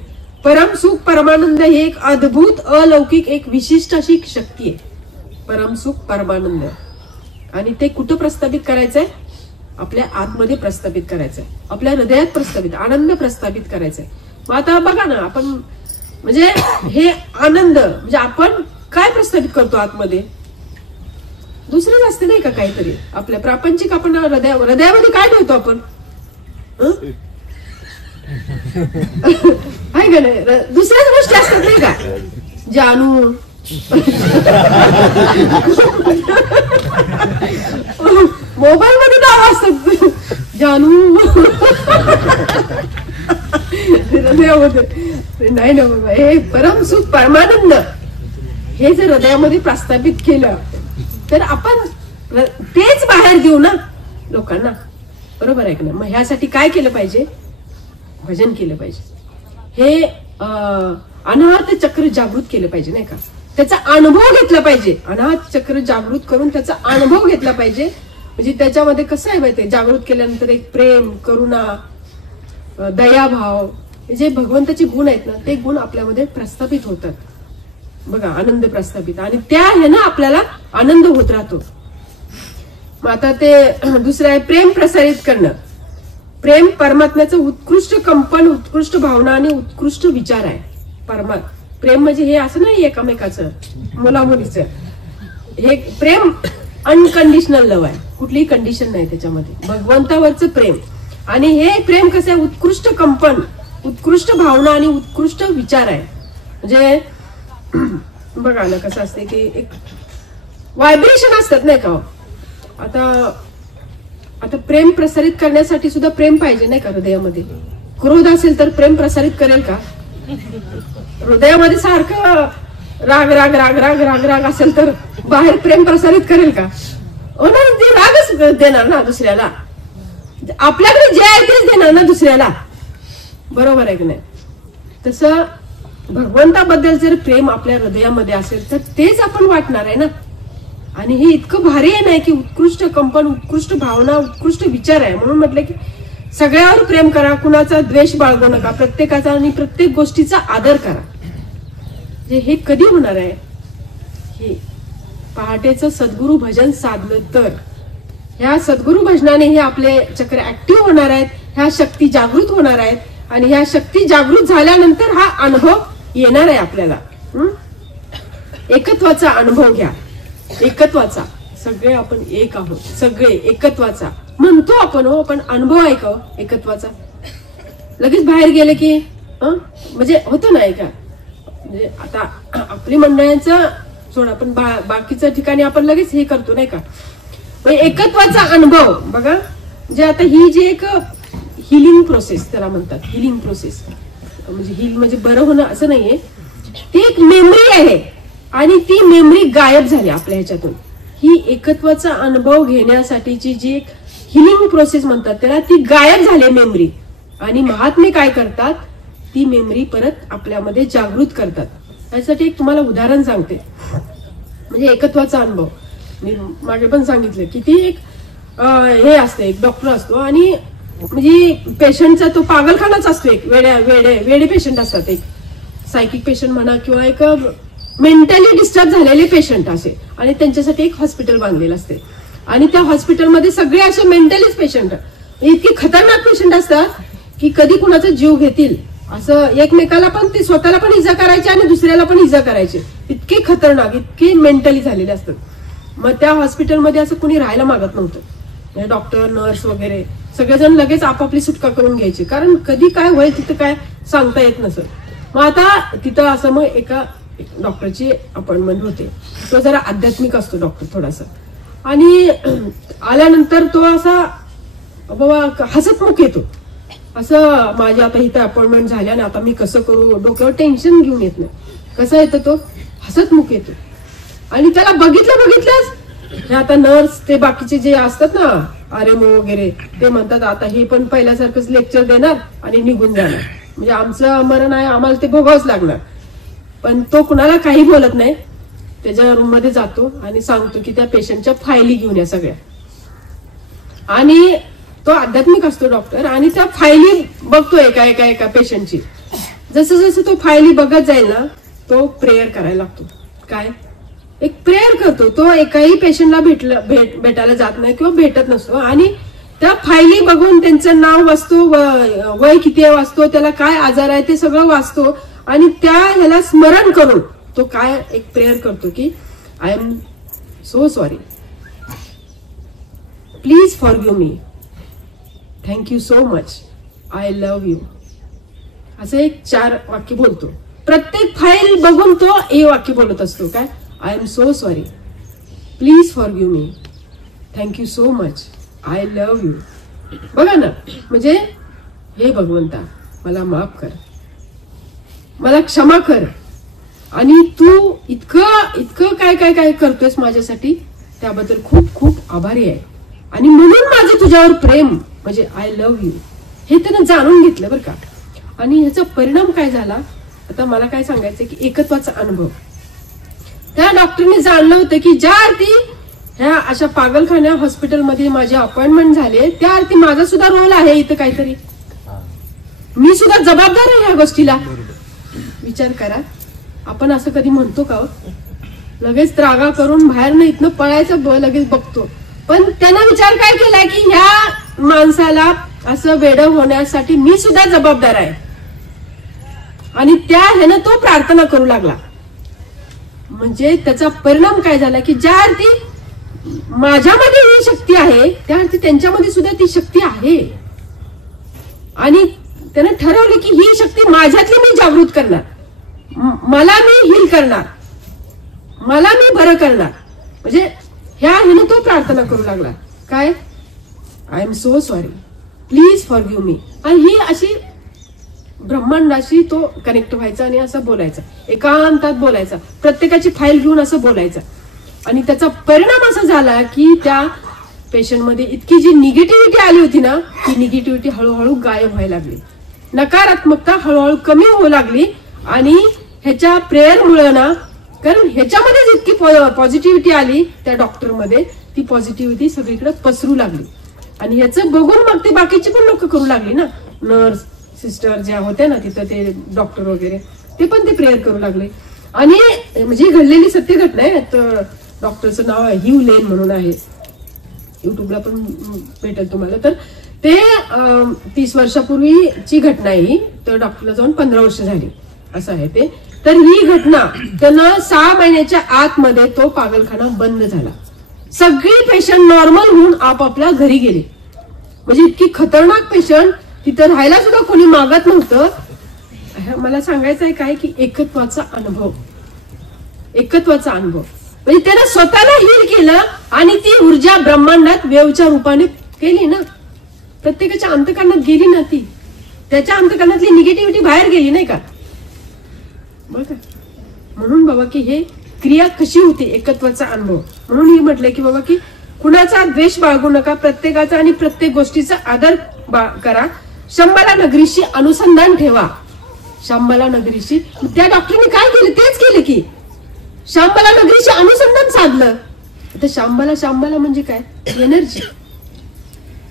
परम सुख परमानंद हे एक अद्भुत अलौकिक एक विशिष्ट अशी शक्ती आहे. परम सुख परमानंद, आणि ते कुठं प्रस्थापित करायचंय, आपल्या आतमध्ये प्रस्थापित करायचंय, आपल्या हृदयात प्रस्थापित आनंद प्रस्थापित करायचंय. मग आता बघा ना, आपण म्हणजे हे आनंद म्हणजे आपण काय प्रस्थापित करतो आतमध्ये, दुसरंच असते नाही का काहीतरी. आपल्या प्रापंचिक आपण हृदयामध्ये काय ठेवतो आपण, आहे का नाही, दुसऱ्याच गोष्टी असतात नाही का. जानू मोबाईल मध्ये नाव असतात, जानू नाही ना बाबा. हे परम सुख परमानंद हे जर हृदयामध्ये प्रस्थापित केलं तर आपण तेच बाहेर देऊ ना लोकांना, बरोबर आहे का नाही. मग ह्यासाठी काय केलं पाहिजे, भजन केलं पाहिजे. हे अनाहत चक्र जागृत केलं पाहिजे नाही का, त्याचा अनुभव घेतला पाहिजे. अनाहत चक्र जागृत करून त्याचा अनुभव घेतला पाहिजे. म्हणजे त्याच्यामध्ये कसं आहे माहितीये, जागृत केल्यानंतर एक प्रेम, करुणा, दयाभाव, जे भगवंताचे गुण आहेत ना, ते गुण आपल्यामध्ये प्रस्थापित होतात. बघा, आनंद प्रस्थापित, आणि त्या ह्यानं आपल्याला आनंद होत राहतो. मग आता ते दुसरं आहे प्रेम प्रसारित करणं. प्रेम परमात्म्याचं उत्कृष्ट कंपन, उत्कृष्ट भावना आणि उत्कृष्ट विचार आहे. प्रेम म्हणजे हे असं नाही एकमेकाचं मुलामुलीचं. हे प्रेम अनकंडिशनल लव्ह आहे, कुठलीही कंडिशन नाही त्याच्यामध्ये, भगवंतावरचं प्रेम. आणि हे प्रेम कसं आहे, उत्कृष्ट कंपन, उत्कृष्ट भावना आणि उत्कृष्ट विचार आहे. म्हणजे बघा ना कसं असते की एक व्हायब्रेशन असतात नाही का. आता प्रेम प्रसारित करण्यासाठी सुद्धा प्रेम पाहिजे नाही का हृदयामध्ये. क्रोध असेल तर प्रेम प्रसारित करेल का, हृदयामध्ये सारखं राग राग राग राग राग राग असेल तर बाहेर प्रेम प्रसारित करेल का, होणार ते रागच देणार ना दुसऱ्याला. आपल्याकडे जे आहे तेच देणार ना दुसऱ्याला, बरोबर आहे की नाही. तसं भगवंताबद्दल जर प्रेम आपल्या हृदयामध्ये असेल तर तेच आपण वाटणार आहे ना. आणि हे इतकं भारी आहे ना की उत्कृष्ट कंपन, उत्कृष्ट भावना, उत्कृष्ट विचार आहे. म्हणून म्हटलं की सगळ्यावर प्रेम करा, कुणाचा द्वेष बाळगू नका, प्रत्येकाचा आणि प्रत्येक गोष्टीचा आदर करा. हे कधी होणार आहे, हे पहाटेचं सद्गुरू भजन साधलं तर. ह्या सद्गुरू भजनाने हे आपले चक्र ऍक्टिव्ह होणार आहेत, ह्या शक्ती जागृत होणार आहेत, आणि ह्या शक्ती जागृत झाल्यानंतर हा अनुभव येणार आहे आपल्याला. एकत्वाचा अनुभव घ्या. एकत्वाचा, सगळे आपण एक आहोत, सगळे एकत्वाचा म्हणतो आपण. हो, पण अनुभव आहे का एकत्वाचा? लगेच बाहेर गेले की म्हणजे होतं नाही का? म्हणजे आता आपली मंडळांचं सोडा, पण बाकीच्या ठिकाणी आपण लगेच हे करतो नाही का? एकत्वाचा अनुभव बघा. जे आता ही जी एक हिलिंग प्रोसेस त्याला म्हणतात, हिलिंग प्रोसेस म्हणजे हिल म्हणजे बरं होणं असं नाहीये. ती एक मेमरी आहे आणि ती मेमरी गायब झाली आपल्या ह्याच्यातून. ही एकत्वाचा अनुभव घेण्यासाठीची जी एक हिलिंग प्रोसेस म्हणतात त्याला, ती गायब झाली मेमरी. आणि महात्मे काय करतात, ती मेमरी परत आपल्यामध्ये जागृत करतात. यासाठी एक तुम्हाला उदाहरण सांगते. म्हणजे एकत्वाचा अनुभव मी मागे पण सांगितलं की ती एक हे असते, एक डॉक्टर असतो आणि म्हणजे पेशंटचा तो पागलखानाच असतो. एक वेडे पेशंट असतात, एक सायकिक पेशंट म्हणा किंवा एक मेंटली डिस्टर्ब झालेले पेशंट असे, आणि त्यांच्यासाठी एक हॉस्पिटल बांधलेलं असते. आणि त्या हॉस्पिटलमध्ये सगळे असे मेंटलीच पेशंट, इतके खतरनाक पेशंट असतात की कधी कुणाचा जीव घेतील असं, एकमेकाला पण ते स्वतःला पण इजा करायचे आणि दुसऱ्याला पण इजा करायचे, इतके खतरनाक, इतके मेंटली झालेले असतात. मग त्या हॉस्पिटलमध्ये असं कुणी राहायला मागत नव्हतं. डॉक्टर, नर्स वगैरे सगळेजण लगेच आपापली सुटका करून घ्यायची, कारण कधी काय होईल तिथं काय सांगता येत नसत. मग आता तिथं असं मग एका डॉक्टरची अपॉइंटमेंट होते. तो जरा आध्यात्मिक असतो डॉक्टर थोडासा, आणि आल्यानंतर तो असा बाबा हसतमुख येतो. असं माझी आता इथं अपॉइंटमेंट झाल्या ना, आता मी कसं करू, डोक्यावर टेन्शन घेऊन येत नाही. कसा येतो तो? हसतमुख येतो. आणि त्याला बघितलंच हे आता नर्स ते बाकीचे जे असतात ना आरएमओ वगैरे, ते म्हणतात आता हे पण पहिल्यासारखंच लेक्चर देणार आणि निघून जाणार, म्हणजे आमचं मरण आहे, आम्हाला ते भोगावंच लागणार. पण तो कुणाला काही बोलत नाही. त्याच्या रूम मध्ये जातो आणि सांगतो की त्या पेशंटच्या फायली घेऊन या सगळ्या. आणि तो आध्यात्मिक असतो डॉक्टर, आणि त्या फायली बघतो एका पेशंटची. जसं जसं तो फायली बघत जाईल ना, तो प्रेयर करायला लागतो. काय? एक प्रेयर करतो. तो एकाही पेशंटला भेटायला जात नाही किंवा भेटत नसतो, आणि त्या फायली बघून त्यांचं नाव वाचतो, वय किती आहे वाचतो, त्याला काय आजार आहे ते सगळं वाचतो, आणि त्या ह्याला स्मरण करून तो काय एक प्रेयर करतो की I am so sorry, please forgive me, thank you so much, I love you, असं एक 4 वाक्य बोलतो. प्रत्येक फाईल बघून तो हे वाक्य बोलत असतो. काय? I am so sorry, please forgive me, thank you so much, I love you. बघा ना, म्हणजे हे भगवंता मला माफ कर, मला क्षमा कर, आणि तू इतकं काय करतोयस माझ्यासाठी, त्याबद्दल खूप खूप आभारी आहे, आणि म्हणून माझं तुझ्यावर प्रेम, म्हणजे आय लव्ह यू, हे त्यानं जाणून घेतलं बरं का. आणि ह्याचा परिणाम काय झाला, आता मला काय सांगायचं की एकत्वाचा अनुभव. त्या डॉक्टरने जाणलं होतं की ज्या अर्थी ह्या अशा पागलखान्या हॉस्पिटलमध्ये माझे अपॉइंटमेंट झाले, त्या अर्थी माझा सुद्धा रोल आहे इथं काहीतरी, मी सुद्धा जबाबदार आहे ह्या गोष्टीला. विचार करा, आपण असं कधी म्हणतो का? लगेच त्रागा करून बाहेर नाही इथनं पळायचं, लगेच बघतो. पण त्यानं विचार काय केलाय की ह्या माणसाला असं वेडं होण्यासाठी मी सुद्धा जबाबदार आहे, आणि त्या ह्यानं तो प्रार्थना करू लागला. म्हणजे त्याचा परिणाम काय झाला की ज्या अर्थी माझ्यामध्ये ही शक्ती आहे, त्या अर्थी त्यांच्यामध्ये सुद्धा ती शक्ती आहे, आणि त्यानं ठरवलं की ही शक्ती माझ्यातली मी जागृत करणार, मला मी हील करणार, मला मी बरं करणार. म्हणजे ह्या ह्यानं तो प्रार्थना करू लागला. काय? I am so sorry, please forgive me. आणि ही अशी ब्रह्मांडाशी तो कनेक्ट व्हायचा आणि असं बोलायचा, एकांतात बोलायचा, प्रत्येकाची फाईल घेऊन असं बोलायचं. आणि त्याचा परिणाम असा झाला की त्या पेशंटमध्ये इतकी जी निगेटिव्हिटी आली होती ना, ती निगेटिव्हिटी हळूहळू गायब व्हायला लागली, नकारात्मकता हळूहळू कमी होऊ लागली. आणि ह्याच्या प्रेयरमुळे ना, कारण ह्याच्यामध्ये जितकी पॉझिटिव्हिटी आली त्या डॉक्टरमध्ये, ती पॉझिटिव्हिटी सगळीकडे पसरू लागली. आणि ह्याचं बघून मग ते बाकीची पण लोक करू लागली ना, नर्स सिस्टर ज्या होत्या ना तिथं, ते डॉक्टर वगैरे, ते पण ते प्रेयर करू लागले. आणि म्हणजे घडलेली सत्य घटना आहे. तर डॉक्टरचं नाव ह्यू लेन म्हणून आहे, युट्यूबला पण भेटेल तुम्हाला. तर ते 30 वर्षापूर्वीची घटना आहे ही. तर डॉक्टरला जाऊन 15 वर्ष झाली असं आहे ते. तर ही घटना त्यानं 6 महिन्याच्या आतमध्ये तो पागलखाना बंद झाला. सगळी पेशंट नॉर्मल होऊन आपापल्या घरी गेले. म्हणजे इतकी खतरनाक पेशंट, तिथं राहायला सुद्धा कोणी मागत नव्हतं. मला सांगायचं आहे काय की एकत्वाचा अनुभव म्हणजे त्यानं स्वतःला हील केलं आणि ती ऊर्जा ब्रह्मांडात वेवच्या रूपाने केली ना, प्रत्येकाच्या अंतकरणात गेली ना, ती त्याच्या अंतकरणातली निगेटिव्हिटी बाहेर गेली नाही का. बघा म्हणून बाबा की हे क्रिया कशी होती, एकत्वाचा अनुभव. म्हणून हे म्हटलंय की बाबा की कुणाचा द्वेष बाळगू नका, प्रत्येकाचा आणि प्रत्येक गोष्टीचा आदर करा. शंभला नगरीशी अनुसंधान ठेवा. शंभला नगरीशी, त्या डॉक्टरने काय केलं तेच केलं की शांबला नगरीशी अनुसंधान साधलं. आता शांबला म्हणजे काय, एनर्जी.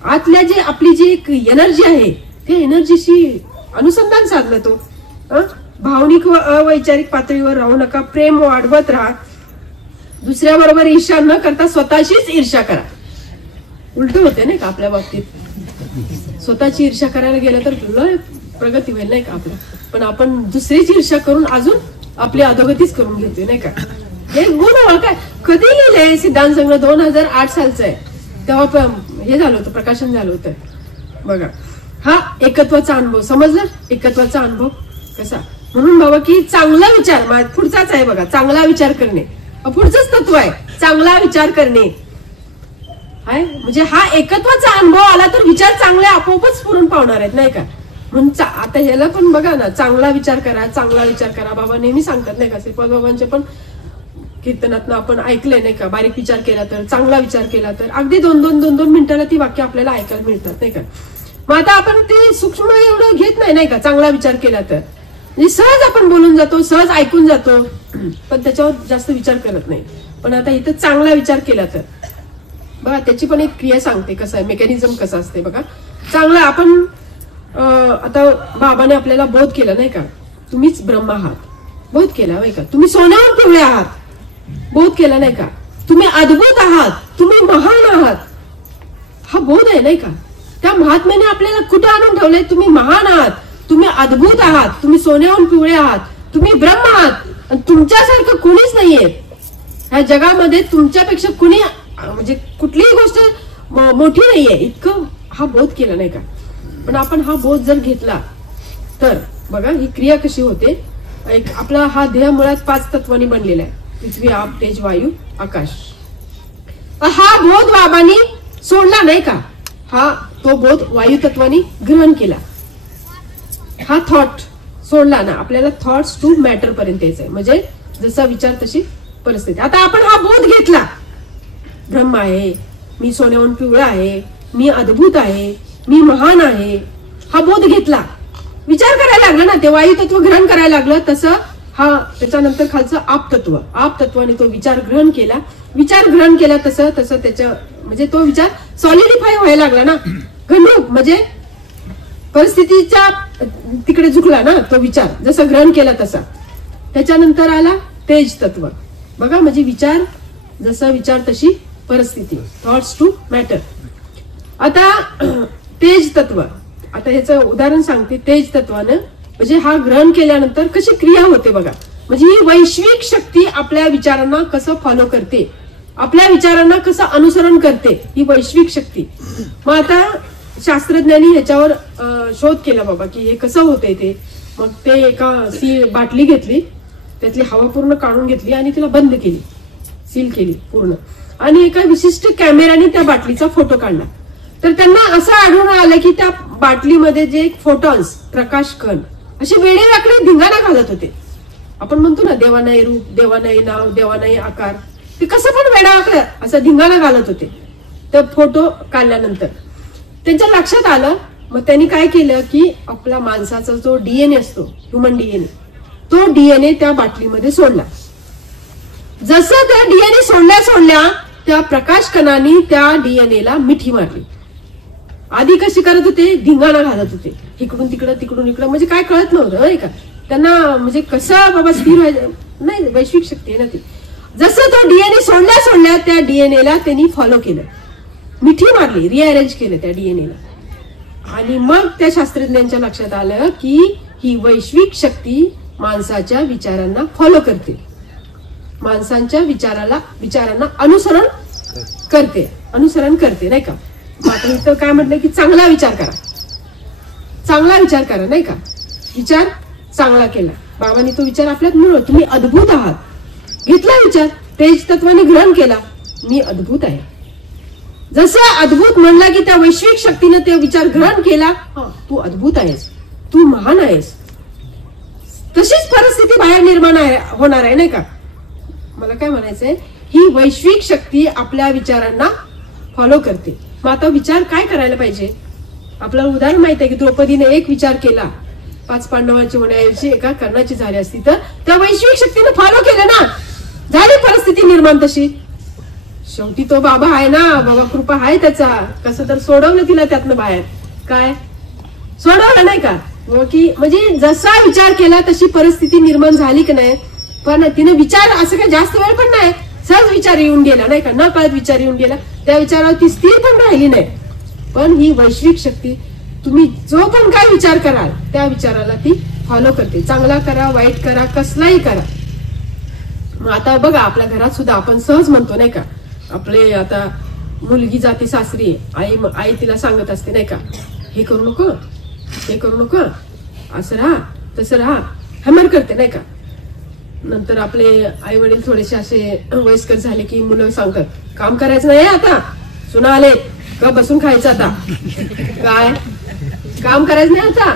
आतल्या जे आपली जी एक एनर्जी आहे त्या एनर्जीशी अनुसंधान साधलं तो. भावनिक व अवैचारिक पातळीवर राहू नका, प्रेम वाढवत राहा. दुसऱ्याबरोबर ईर्ष्या न करता स्वतःशीच ईर्ष्या करा. उलट होते नाही का आपल्या बाबतीत, स्वतःची ईर्ष्या करायला गेलं तर लय प्रगती होईल नाही का आपल्या, पण आपण दुसरीची ईर्ष्या करून अजून आपली अधोगतीच करून घेतोय नाही का. हे गुण काय कधी लिहिलंय सिद्धांत संग्रह 2008 सालचं आहे, तेव्हा हे झालं होतं, प्रकाशन झालं होतं. बघा हा एकत्वाचा अनुभव, समजलं एकत्वाचा अनुभव कसा. म्हणून बाबा की चांगला विचार, पुढचाच आहे बघा, चांगला विचार करणे. पुढचंच तत्व आहे, चांगला विचार करणे. हाय म्हणजे हा एकत्वाचा अनुभव आला तर विचार चांगले आपोआपच पुरून पावणार आहेत नाही का. म्हणून आता ह्याला पण बघा ना, चांगला विचार करा, चांगला विचार करा. बाबा नेहमी सांगतात नाही का, श्रीपाद बाबांचे पण कीर्तनातनं आपण ऐकलंय नाही का, बारीक विचार केला तर, चांगला विचार केला तर. अगदी 2-2 मिनिटाला ती वाक्य आपल्याला ऐकायला मिळतात नाही का. मग आता आपण ते सूक्ष्म एवढं घेत नाही का, चांगला विचार केला तर. म्हणजे सहज आपण बोलून जातो, सहज ऐकून जातो, पण त्याच्यावर जास्त विचार करत नाही. पण आता इथं चांगला विचार केला तर बघा त्याची पण एक क्रिया सांगते, कसं आहे मेकॅनिझम कसं असते बघा. चांगला आपण आता बाबाने आपल्याला बोध केला नाही का, तुम्हीच ब्रह्म आहात, बोध केला नाही का. तुम्ही सोन्यावर पिवळे आहात, बोध केला नाही का. तुम्ही अद्भुत आहात, तुम्ही महान आहात, हा बोध आहे नाही का. त्या महात्म्याने आपल्याला कुठे आणून ठेवलंय, तुम्ही महान आहात, तुम्ही अद्भुत आहात, तुम्ही सोन्याहून पिवळे आहात, तुम्ही ब्रह्म आहात. तुमच्यासारखं कुणीच नाहीये ह्या जगामध्ये, तुमच्यापेक्षा कुणी म्हणजे कुठलीही गोष्ट मोठी नाहीये, इतकं हा बोध केला नाही का. पण आपण हा बोध जर घेतला तर बघा ही क्रिया कशी होते. एक आपला हा देह मुळात 5 तत्वांनी बनलेला आहे, पृथ्वी, आप, तेज, वायू, आकाश. हा बोध बाबांनी सोडला नाही का, हा तो बोध वायू तत्वानी ग्रहण केला. हा थॉट सोडला ना, आपल्याला थॉट्स टू मॅटर पर्यंत यायचंय. म्हणजे जसा विचार तशी परिस्थिती. आता आपण हा बोध घेतला, ब्रह्म आहे, मी सोन्याहून पिवळा आहे, मी अद्भुत आहे, मी महान आहे, हा बोध घेतला. विचार करायला लागला ना, ते वायू तत्व ग्रहण करायला लागलं. तसं हा त्याच्यानंतर खालचं आप तत्वाने तो विचार ग्रहण केला. विचार ग्रहण केला तसं त्याच्या म्हणजे तो विचार सॉलिडिफाय व्हायला लागला ना, घनरूप म्हणजे परिस्थितीच्या तिकडे झुकला ना तो विचार, जसं ग्रहण केला तसा. त्याच्यानंतर आला तेज तत्व बघा, म्हणजे विचार जसा विचार तशी परिस्थिती, थॉट्स टू मॅटर. आता तेज तत्व, आता ह्याचं उदाहरण सांगते. तेज तत्वानं म्हणजे हा ग्रहण केल्यानंतर कशी क्रिया होते बघा. म्हणजे ही वैश्विक शक्ती आपल्या विचारांना कसं फॉलो करते, आपल्या विचारांना कसं अनुसरण करते, ही वैश्विक शक्ती. मग आता शास्त्रज्ञांनी ह्याच्यावर शोध केला बाबा की हे कसं होतंय ते. मग ते एका बाटली घेतली, त्यातली हवा पूर्ण काढून घेतली आणि तिला बंद केली, सील केली पूर्ण, आणि एका विशिष्ट कॅमेऱ्याने त्या बाटलीचा फोटो काढला. तर त्यांना असं आढळून आलं की त्या बाटलीमध्ये जे फोटॉन्स, प्रकाश कण असे वेडेवाकडे धिंगाणा घालत होते. आपण म्हणतो ना देवानाही रूप, देवानाही नाव, देवानाही आकार, ते कसं पण वेडावाकडे असं धिंगाणा घालत होते. तर फोटो काढल्यानंतर त्यांच्या लक्षात आलं. मग त्यांनी काय केलं की आपला माणसाचा जो डीएनए असतो, ह्युमन डीएनए, तो डीएनए त्या बाटलीमध्ये सोडला. जसं त्या डीएनए सोडल्या त्या प्रकाश कणांनी त्या डीएनएला मिठी मारली. आधी कशी करत होते, धिंगाणा घालत होते, इकडून तिकडं म्हणजे काय कळत नव्हतं का त्यांना. म्हणजे कसं बाबा स्थिर व्हायचं नाही, वैश्विक शक्ती आहे ना ती. जसं तो डीएनए सोडल्या त्या डीएनएला त्यांनी फॉलो केलं, मिठी मारली, रिअरेंज केलं त्या डीएनएला. आणि मग त्या शास्त्रज्ञांच्या लक्षात आलं की ही वैश्विक शक्ती माणसाच्या विचारांना फॉलो करते, माणसांच्या विचारांना अनुसरण करते नाही का. आता इथं काय म्हटलं की चांगला विचार करा नाही का. विचार चांगला केला बाबांनी, तो विचार आपल्यात मिळवला. तुम्ही अद्भुत आहात, घेतला विचार, तेज तत्वाने ग्रहण केला, मी अद्भुत आहे. जसं अद्भुत म्हणला की त्या वैश्विक शक्तीने ते विचार ग्रहण केला, तू अद्भुत आहेस, तू महान आहेस. तशीच परिस्थिती बाहेर निर्माण होणार आहे नाही का. मला काय म्हणायचंय, ही वैश्विक शक्ती आपल्या विचारांना फॉलो करते. मग आता विचार काय करायला पाहिजे. आपल्याला उदाहरण माहित आहे की द्रौपदीने एक विचार केला, 5 पांडवांची होण्याऐवजी एका कर्णाची झाली असती तर त्या वैश्विक शक्तीने फॉलो केलं ना, झाली परिस्थिती निर्माण तशी. शेवटी तो बाबा आहे ना, बाबा कृपा आहे त्याचा, कसं तर सोडवलं तिला त्यातनं बाहेर. काय सोडवलं नाही का, की म्हणजे जसा विचार केला तशी परिस्थिती निर्माण झाली की नाही. पण तिने विचार असं काही जास्त वेळ पण नाही, सहज विचार येऊन गेला नाही का, न कळत विचार येऊन गेला. त्या विचारावर ती स्थिर पण राहिली नाही. पण ही वैश्विक शक्ती, तुम्ही जो पण काय विचार कराल त्या विचाराला ती फॉलो करते. चांगला करा, वाईट करा, कसलाही करा. मग आता बघा आपल्या घरात सुद्धा आपण सहज म्हणतो नाही का, आपले आता मुलगी जाते सासरी, आई तिला सांगत असते नाही का, हे करू नको, ते करू नको, असं राहा तसं राहा, हॅमर करते नाही का. नंतर आपले आई वडील थोडेसे असे वयस्कर झाले की मुलं सांगतात, काम करायचं नाही आता, सुना आले का बसून खायचं, आता काय काम करायचं नाही, आता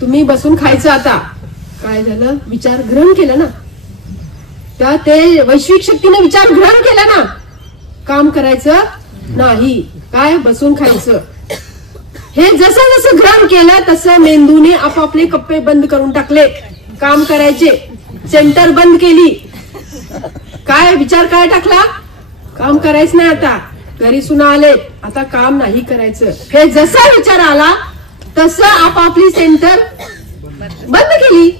तुम्ही बसून खायचं. आता काय झालं, विचार ग्रहण केला ना, त्या ते वैश्विक शक्तीने विचार ग्रहण केला ना, काम करायचं नाही, काय बसून खायचं. हे जसं जसं ग्रहण केलं तसं मेंदूने आपापले कप्पे बंद करून टाकले, काम करायचे सेंटर बंद केली. काय विचार काय टाकला, काम करायचं नाही, आता घरी सुना आले, आता काम नाही करायचं. हे जसा विचार आला तसं आपापली सेंटर बंद केली.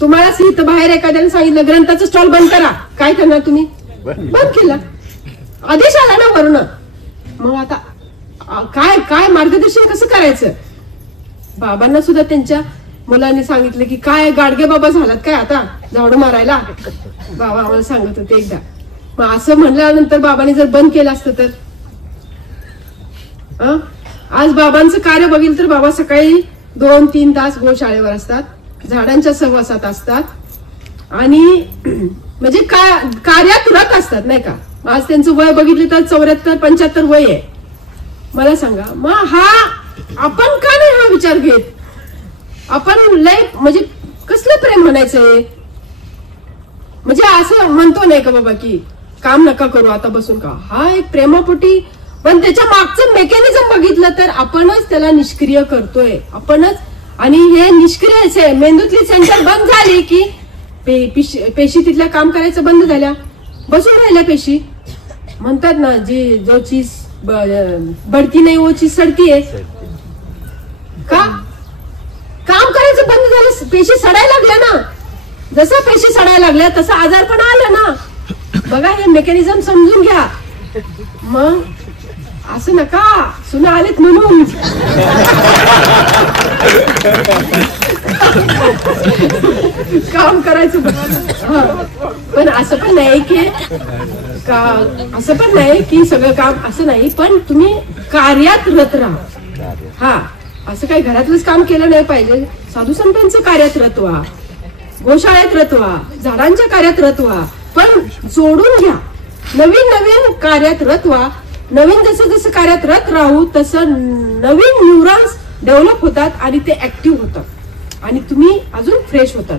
तुम्हाला इथं बाहेर एखाद्याने सांगितलं ग्रंथाचं स्टॉल बंद करा, काय करणार तुम्ही, बंद केला. आदेश आला ना वरून. मग आता काय काय मार्गदर्शन कसं करायचं. बाबांना सुद्धा त्यांच्या मुलांनी सांगितलं की काय गाडगे बाबा झालात काय आता झाडू मारायला, बाबा आम्हाला सांगत होते एकदा. मग असं म्हणल्यानंतर बाबांनी जर बंद केलं असतं तर, आज बाबांचं कार्य बघितलं तर बाबा सकाळी 2-3 तास गोशाळेवर असतात, झाडांच्या सहवासात असतात आणि म्हणजे कार्यात रत असतात नाही का. आज त्यांचं वय बघितलं तर 74-75 वय आहे. मला सांगा मग आपण का नाही हा विचार घेत. आपण लय म्हणजे कसलं प्रेम म्हणायचंय, म्हणजे असं म्हणतो नाही का बाबा की काम नका करू आता बसून का, हा एक प्रेमापोटी. पण त्याच्या मागचं मेकॅनिझम बघितलं तर आपणच त्याला निष्क्रिय करतोय, आपणच. आणि हे निष्क्रिय मेंदूतली सेंटर बंद झाली की पेशी तिथल्या काम करायचं बंद झाल्या, बसून राहिल्या पेशी. म्हणतात ना जो चीज बढ़ती नाही वो चीज सडती आहे. का काम करायचं बंद झालं, पेशी सडायला लागल्या ना. जसं पेशी सडायला लागल्या तसं आजार पण आला ना. बघा हे मेकॅनिझम समजून घ्या. मग असं नका सुना आलेत म्हणून काम करायचं. पण असं पण नाही की असं पण नाही की सगळं काम असं नाही, पण तुम्ही कार्यात रत राहा. हा असं काही घरातलंच काम केलं नाही पाहिजे. साधू संतांचं कार्यात रत व्हा, गोशाळेत रत व्हा, झाडांच्या कार्यात रत व्हा, पण जोडून घ्या. नवीन नवीन कार्यात रत व्हा. नवीन जसं जसं कार्यात रत राहू तसं नवीन न्यूरॉन्स डेव्हलप होतात आणि ते ऍक्टिव्ह होतात आणि तुम्ही अजून फ्रेश होतात.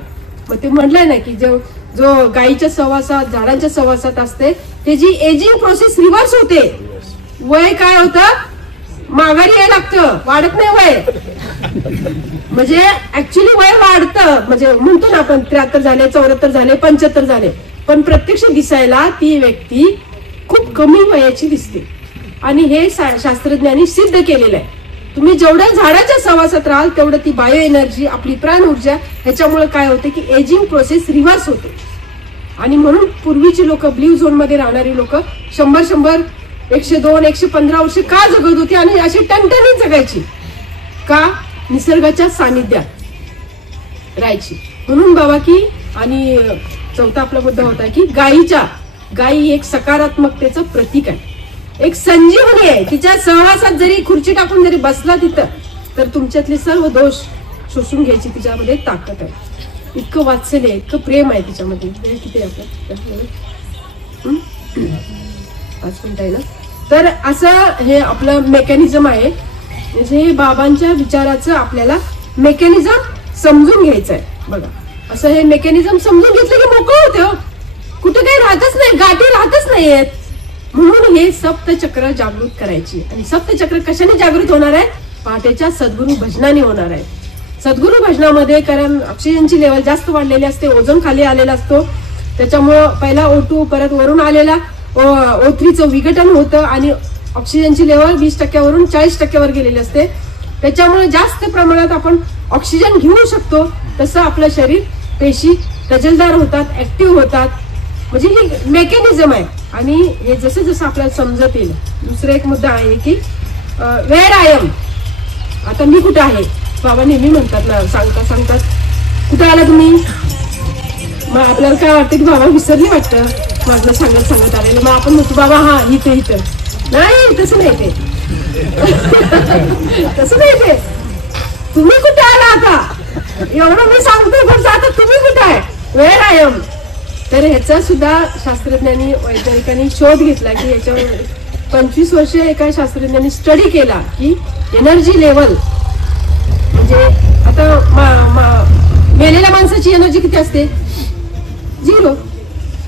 मग ते म्हटलंय ना की जो गायीच्या सहवासात, झाडांच्या सहवासात असते त्याची एजिंग प्रोसेस रिव्हर्स होते. वय काय होतं, माघारी यायला लागतं, वाढत नाही वय. म्हणजे ऍक्च्युली वय वाढतं, म्हणजे म्हणतो ना आपण 73 झाले, 74 झाले, 75 झाले, पण प्रत्यक्ष दिसायला ती व्यक्ती खूप कमी वयाची दिसते. आणि हे शास्त्रज्ञांनी सिद्ध केलेलं आहे. तुम्ही जेवढ्या झाडाच्या सहवासात राहाल तेवढं ती बायो एनर्जी, आपली प्राण ऊर्जा, ह्याच्यामुळे काय होते की एजिंग प्रोसेस रिव्हर्स होते. आणि म्हणून पूर्वीची लोक, ब्ल्यू झोन मध्ये राहणारी लोक 100-100, 102, 115 वर्ष का जगत होती आणि अशी टणटणीत जगायची. का? निसर्गाच्या सानिध्यात. राहायची. म्हणून बाबा की आणि चौथा आपला मुद्दा होता की गायी एक सकारात्मकतेचं प्रतीक आहे, एक संजीवनी आहे. तिच्या सहवासात जरी खुर्ची टाकून जरी बसला तिथं तर तुमच्यातले सर्व दोष शोषून घ्यायची तिच्यामध्ये ताकद आहे. इतकं वात्सल्य, इतकं प्रेम आहे तिच्यामध्ये. वेळ किती आहे आपलं? 5 मिनिटं आहे ना. तर असं हे आपलं मेकॅनिझम आहे. म्हणजे बाबांच्या विचाराचं आपल्याला मेकॅनिझम समजून घ्यायचं आहे. बघा असं हे मेकॅनिझम समजून घेतलं की मोकळं होते हो. कुठे काही राहतच नाही, गाठी राहतच नाहीयेत. म्हणून हे सप्तचक्र जागृत करायची. आणि सप्तचक्र कशाने जागृत होणार आहे? पहाटेच्या सद्गुरू भजनाने होणार आहे. सद्गुरू भजनामध्ये कारण ऑक्सिजनची लेवल जास्त वाढलेली असते, ओझोन खाली आलेला असतो. त्याच्यामुळं पहिला O2 परत वरून आलेला O3चं विघटन होतं आणि ऑक्सिजनची लेवल 20% वरून 40% गेलेली असते. त्याच्यामुळे जास्त प्रमाणात आपण ऑक्सिजन घेऊ शकतो. तसं आपलं शरीर पेशी तजेलदार होतात, ऍक्टिव्ह होतात. म्हणजे ही मेकॅनिझम आहे. आणि हे जसं जसं आपल्याला समजत येईल. दुसरा एक मुद्दा आहे की वेअर आय एम, आता मी कुठे आहे. बाबा नेहमी म्हणतात ना, सांगतात कुठे आला तुम्ही. मग आपल्याला काय वाटतं की बाबा विसरले वाटतं माझं सांगत आलेलं. मग आपण म्हणतो बाबा हा इथं नाही, तसं नाही ते तसं नाही ते. तुम्ही कुठे आला आता एवढं मी सांगतोय, पण आता तुम्ही कुठे आहे, वेअर आय एम. तर ह्याचा सुद्धा शास्त्रज्ञांनी वैज्ञानिकांनी शोध घेतला की याच्यावर 25 वर्ष एका शास्त्रज्ञांनी स्टडी केला की एनर्जी लेवल म्हणजे आता मेलेल्या माणसाची एनर्जी किती असते? 0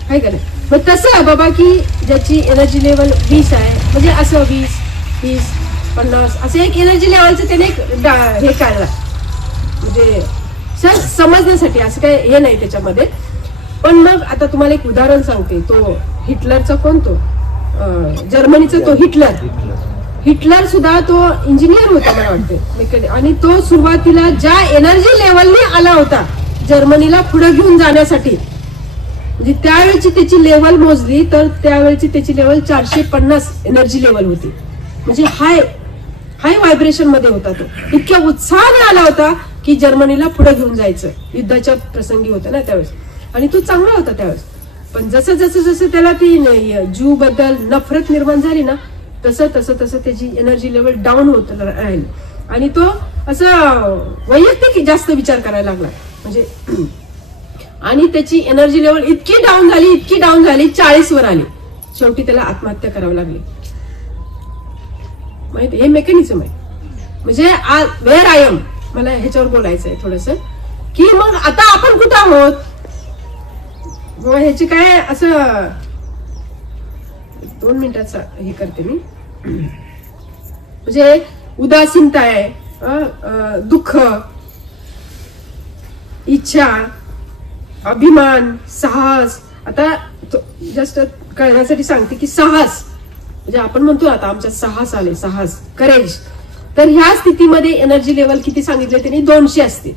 आहे का नाही. मग तसं बाबा की ज्याची एनर्जी लेवल 20 आहे, म्हणजे असं 20, 30, 50 असं एक एनर्जी लेवलचं त्याने हे काढलं. म्हणजे समजण्यासाठी असं काय हे नाही त्याच्यामध्ये. पण मग आता तुम्हाला एक उदाहरण सांगते. तो हिटलरचा कोण, तो जर्मनीचा तो हिटलर सुद्धा तो इंजिनियर होता मला वाटते. आणि तो सुरुवातीला ज्या एनर्जी लेवलने आला होता जर्मनीला पुढे घेऊन जाण्यासाठी, म्हणजे त्यावेळेची त्याची लेवल मोजली तर त्यावेळेची त्याची लेवल 450 एनर्जी लेवल होती. म्हणजे हाय व्हायब्रेशन मध्ये होता तो. इतक्या उत्साहाने आला होता की जर्मनीला पुढे घेऊन जायचं. युद्धाच्या प्रसंगी होतं ना त्यावेळेस. आणि तो चांगला होता त्यावेळेस. पण जसं त्याला ती ज्यू बद्दल नफरत निर्माण झाली ना, तसं त्याची एनर्जी लेवल डाऊन होत राहील. आणि तो असं वैयक्तिक जास्त विचार करायला लागला. म्हणजे आणि त्याची एनर्जी लेवल इतकी डाऊन झाली 40 वर आली. शेवटी त्याला आत्महत्या करावी लागली. माहिती, हे मेकॅनिझम आहे. म्हणजे वेअर आय एम, मला ह्याच्यावर बोलायचं आहे थोडस की मग आता आपण कुठं आहोत. ह्याची काय असं 2 मिनिटाचा हे करते मी. म्हणजे उदासीनता आहे, दुःख, इच्छा, अभिमान, साहस. आता जस्ट कळण्यासाठी सांगते की साहस म्हणजे आपण म्हणतो आता आमच्यात साहस आले, साहस, करेज. तर ह्या स्थितीमध्ये एनर्जी लेवल किती सांगितले त्यांनी? 200 असते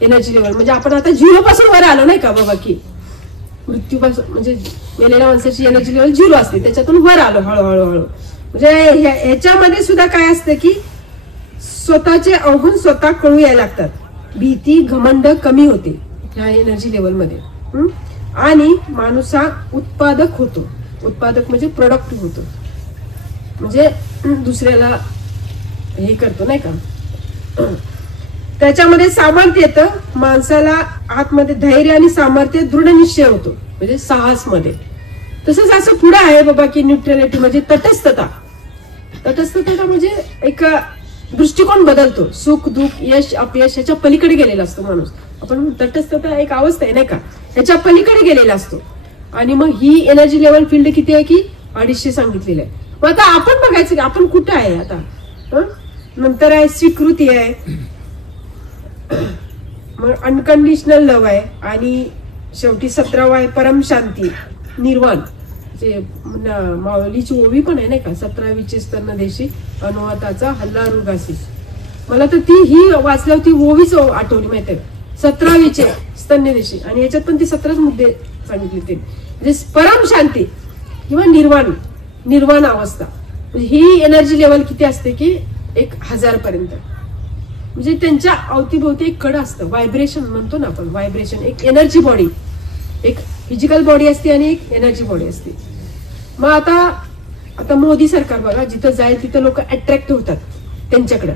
एनर्जी लेवल. म्हणजे आपण आता 0 पासून वर आलो नाही का बाबा की मृत्यूपासून, म्हणजे मेलेल्या माणसाची एनर्जी लेवल 0 असते, त्याच्यातून वर आलो हळूहळू. म्हणजे ह्याच्यामध्ये सुद्धा काय असतं की स्वतःचे अवगुण स्वतः कळू यायला लागतात. भीती, घमंड कमी होते ह्या एनर्जी लेवल मध्ये. आणि माणूस हा उत्पादक होतो. उत्पादक म्हणजे प्रोडक्टिव्ह होतो. म्हणजे दुसऱ्याला हे करतो नाही का. त्याच्यामध्ये सामर्थ्य येतं. माणसाला आतमध्ये धैर्य आणि सामर्थ्य, दृढ निश्चय होतो म्हणजे साहस मध्ये. तसंच असं पुढे आहे बाबा की न्यूट्रॅलिटी म्हणजे तटस्थता. तटस्थता म्हणजे एक दृष्टिकोन बदलतो. सुख दुःख, यश अपयश ह्याच्या पलीकडे गेलेला असतो माणूस. आपण तटस्थता एक अवस्था आहे नाही का, ह्याच्या पलीकडे गेलेला असतो. आणि मग ही एनर्जी लेवल फील्ड किती आहे की 250 सांगितलेलं आहे. मग आता आपण बघायचं की आपण कुठं आहे आता. नंतर आहे स्वीकृती आहे, मग अनकंडिशनल लव्ह आहे. आणि शेवटी 17वा आहे परम शांती, निर्वाण. जे माऊलीची ओवी पण आहे नाही का, 17वीचे स्तन देशी अनुवाताचा हल्ला रुगासी. मला तर ही वाचल्यावर ती ओवीच आठवली माहिती आहे. 17वीचे स्तन्य देशी. आणि याच्यात पण ती 17च मुद्दे सांगितले ते. म्हणजे परम शांती किंवा निर्वाण अवस्था. ही एनर्जी लेवल किती असते की 1000 पर्यंत. म्हणजे त्यांच्या अवतीभोवती एक कड असतं, व्हायब्रेशन म्हणतो ना आपण, व्हायब्रेशन, एक एनर्जी बॉडी, एक फिजिकल बॉडी असते आणि एक एनर्जी बॉडी असते. मग आता मोदी सरकार बघा, जिथं जाईल तिथं लोक अट्रॅक्ट होतात त्यांच्याकडे,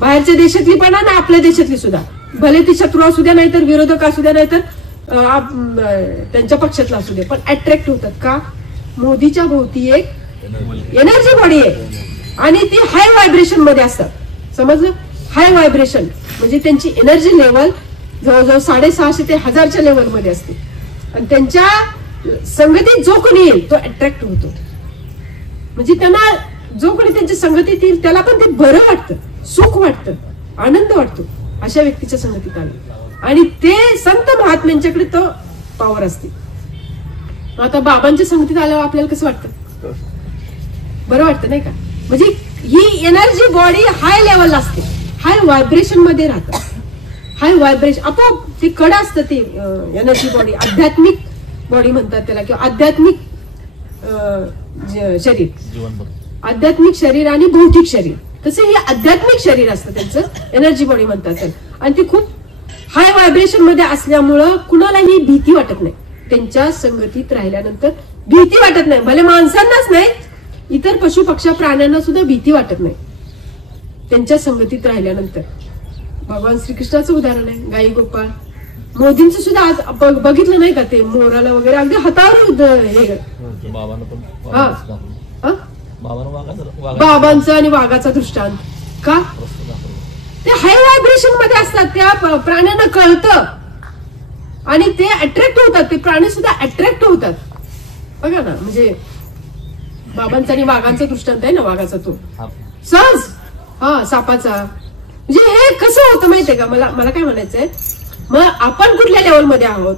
बाहेरच्या देशातली पण आणि आपल्या देशातली सुद्धा, भले ती शत्रू असू द्या, नाहीतर विरोधक असू द्या, नाहीतर त्यांच्या पक्षातला असू दे, पण अट्रॅक्ट होतात का? मोदीच्या भोवती एक एनर्जी बॉडी आहे आणि ती हाय व्हायब्रेशन मध्ये असतात. समजलं? हाय व्हायब्रेशन म्हणजे त्यांची एनर्जी लेवल जवळजवळ 650 ते 1000च्या लेवल मध्ये असते आणि त्यांच्या संगतीत जो कोणी येईल तो अट्रॅक्ट होतो. म्हणजे त्यांना जो कोणी त्यांच्या संगतीत येईल त्याला पण ते बरं वाटतं, सुख वाटतं, आनंद वाटतो अशा व्यक्तीच्या संगतीत आले. आणि ते संत महात्म्यांच्याकडे तो पॉवर असते. आता बाबांच्या संगतीत आल्यावर आपल्याला कसं वाटतं? बरं वाटतं नाही का? म्हणजे ही एनर्जी बॉडी हाय लेवलला असते, हाय व्हायब्रेशन मध्ये राहतं. हाय व्हायब्रेशन आपोआप ते कडं असतं, ते एनर्जी बॉडी, आध्यात्मिक बॉडी म्हणतात त्याला, किंवा आध्यात्मिक शरीर, आध्यात्मिक शरीर आणि भौतिक शरीर. तसं हे आध्यात्मिक शरीर असतं त्यांचं, एनर्जी बॉडी म्हणतात त्याला. आणि ते खूप हाय व्हायब्रेशन मध्ये असल्यामुळं कुणालाही भीती वाटत नाही. त्यांच्या संगतीत राहिल्यानंतर भीती वाटत नाही. भले माणसांनाच नाही, इतर पशु पक्ष प्राण्यांना सुद्धा भीती वाटत नाही त्यांच्या संगतीत राहिल्यानंतर. भगवान श्रीकृष्णाचं उदाहरण आहे, गाई गोपाळ. मोदींचं सुद्धा आज बघितलं नाही का, ते मोराला वगैरे अगदी हातावर बाबांचं आणि वाघाचा दृष्टांत का? ते हाय व्हायब्रेशन मध्ये असतात, त्या प्राण्यांना कळतं आणि ते अट्रॅक्ट होतात, ते प्राणी सुद्धा अट्रॅक्ट होतात. बघा ना, म्हणजे बाबांचा आणि वाघांचा दृष्टांत आहे ना, वाघाचा तो सहज, सापाचा. म्हणजे हे कसं होतं माहितीये का? मला काय म्हणायचंय, मग आपण कुठल्या लेवल मध्ये आहोत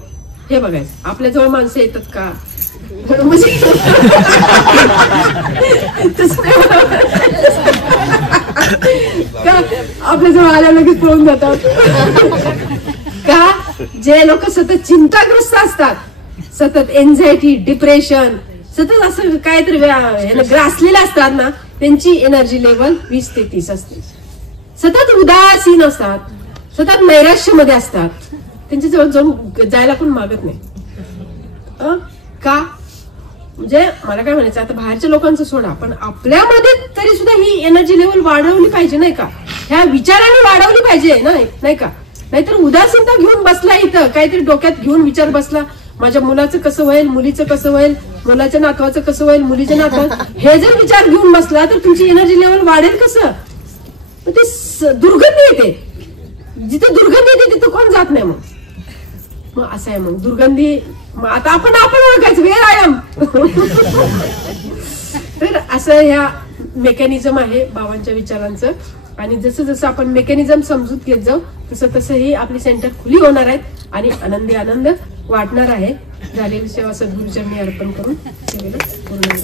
हे बघायचं. आपल्या जवळ माणसं येतात का? म्हणजे आपल्या जवळ आल्या लगेच पळून जातात का? जे लोक सतत चिंताग्रस्त असतात, सतत एन्झायटी, डिप्रेशन, सतत असं काहीतरी ग्रासलेले असतात ना, त्यांची एनर्जी लेवल 20 ते 30 असते. सतत उदासीन असतात, सतत नैराश्य मध्ये असतात, त्यांच्या जवळ जाऊन जायला पण मागत नाही. का? म्हणजे मला काय म्हणायचं, आता बाहेरच्या लोकांचं सोडा, पण आपल्यामध्ये तरी सुद्धा ही एनर्जी लेवल वाढवली पाहिजे नाही का? ह्या विचाराने वाढवली पाहिजे नाही का? नाहीतर उदासीनता घेऊन बसला, इथं काहीतरी डोक्यात घेऊन विचार बसला, माझ्या मुलाचं कसं होईल, मुलीचं कसं होईल, मुलाच्या नातवाचं कसं होईल, मुलीच्या नातवाचं, हे जर विचार घेऊन बसला तर तुमची एनर्जी लेवल वाढेल कसं? ते दुर्गंधी येते. जिथे दुर्गंधी येते तिथं कोण जात नाही. मग असं आहे, मग दुर्गंधी, आता आपण ओळखायचं, वेर आयम. तर असं ह्या मेकॅनिझम आहे बाबांच्या विचारांचं. आणि जसं जसं आपण मेकॅनिझम समजून घेत जाऊ तसं तसं ही आपली सेंटर खुली होणार आहेत आणि आनंद वाटणार आहे. झालेली सेवा सद्गुरूचरणी अर्पण करून सेवेला पूर्ण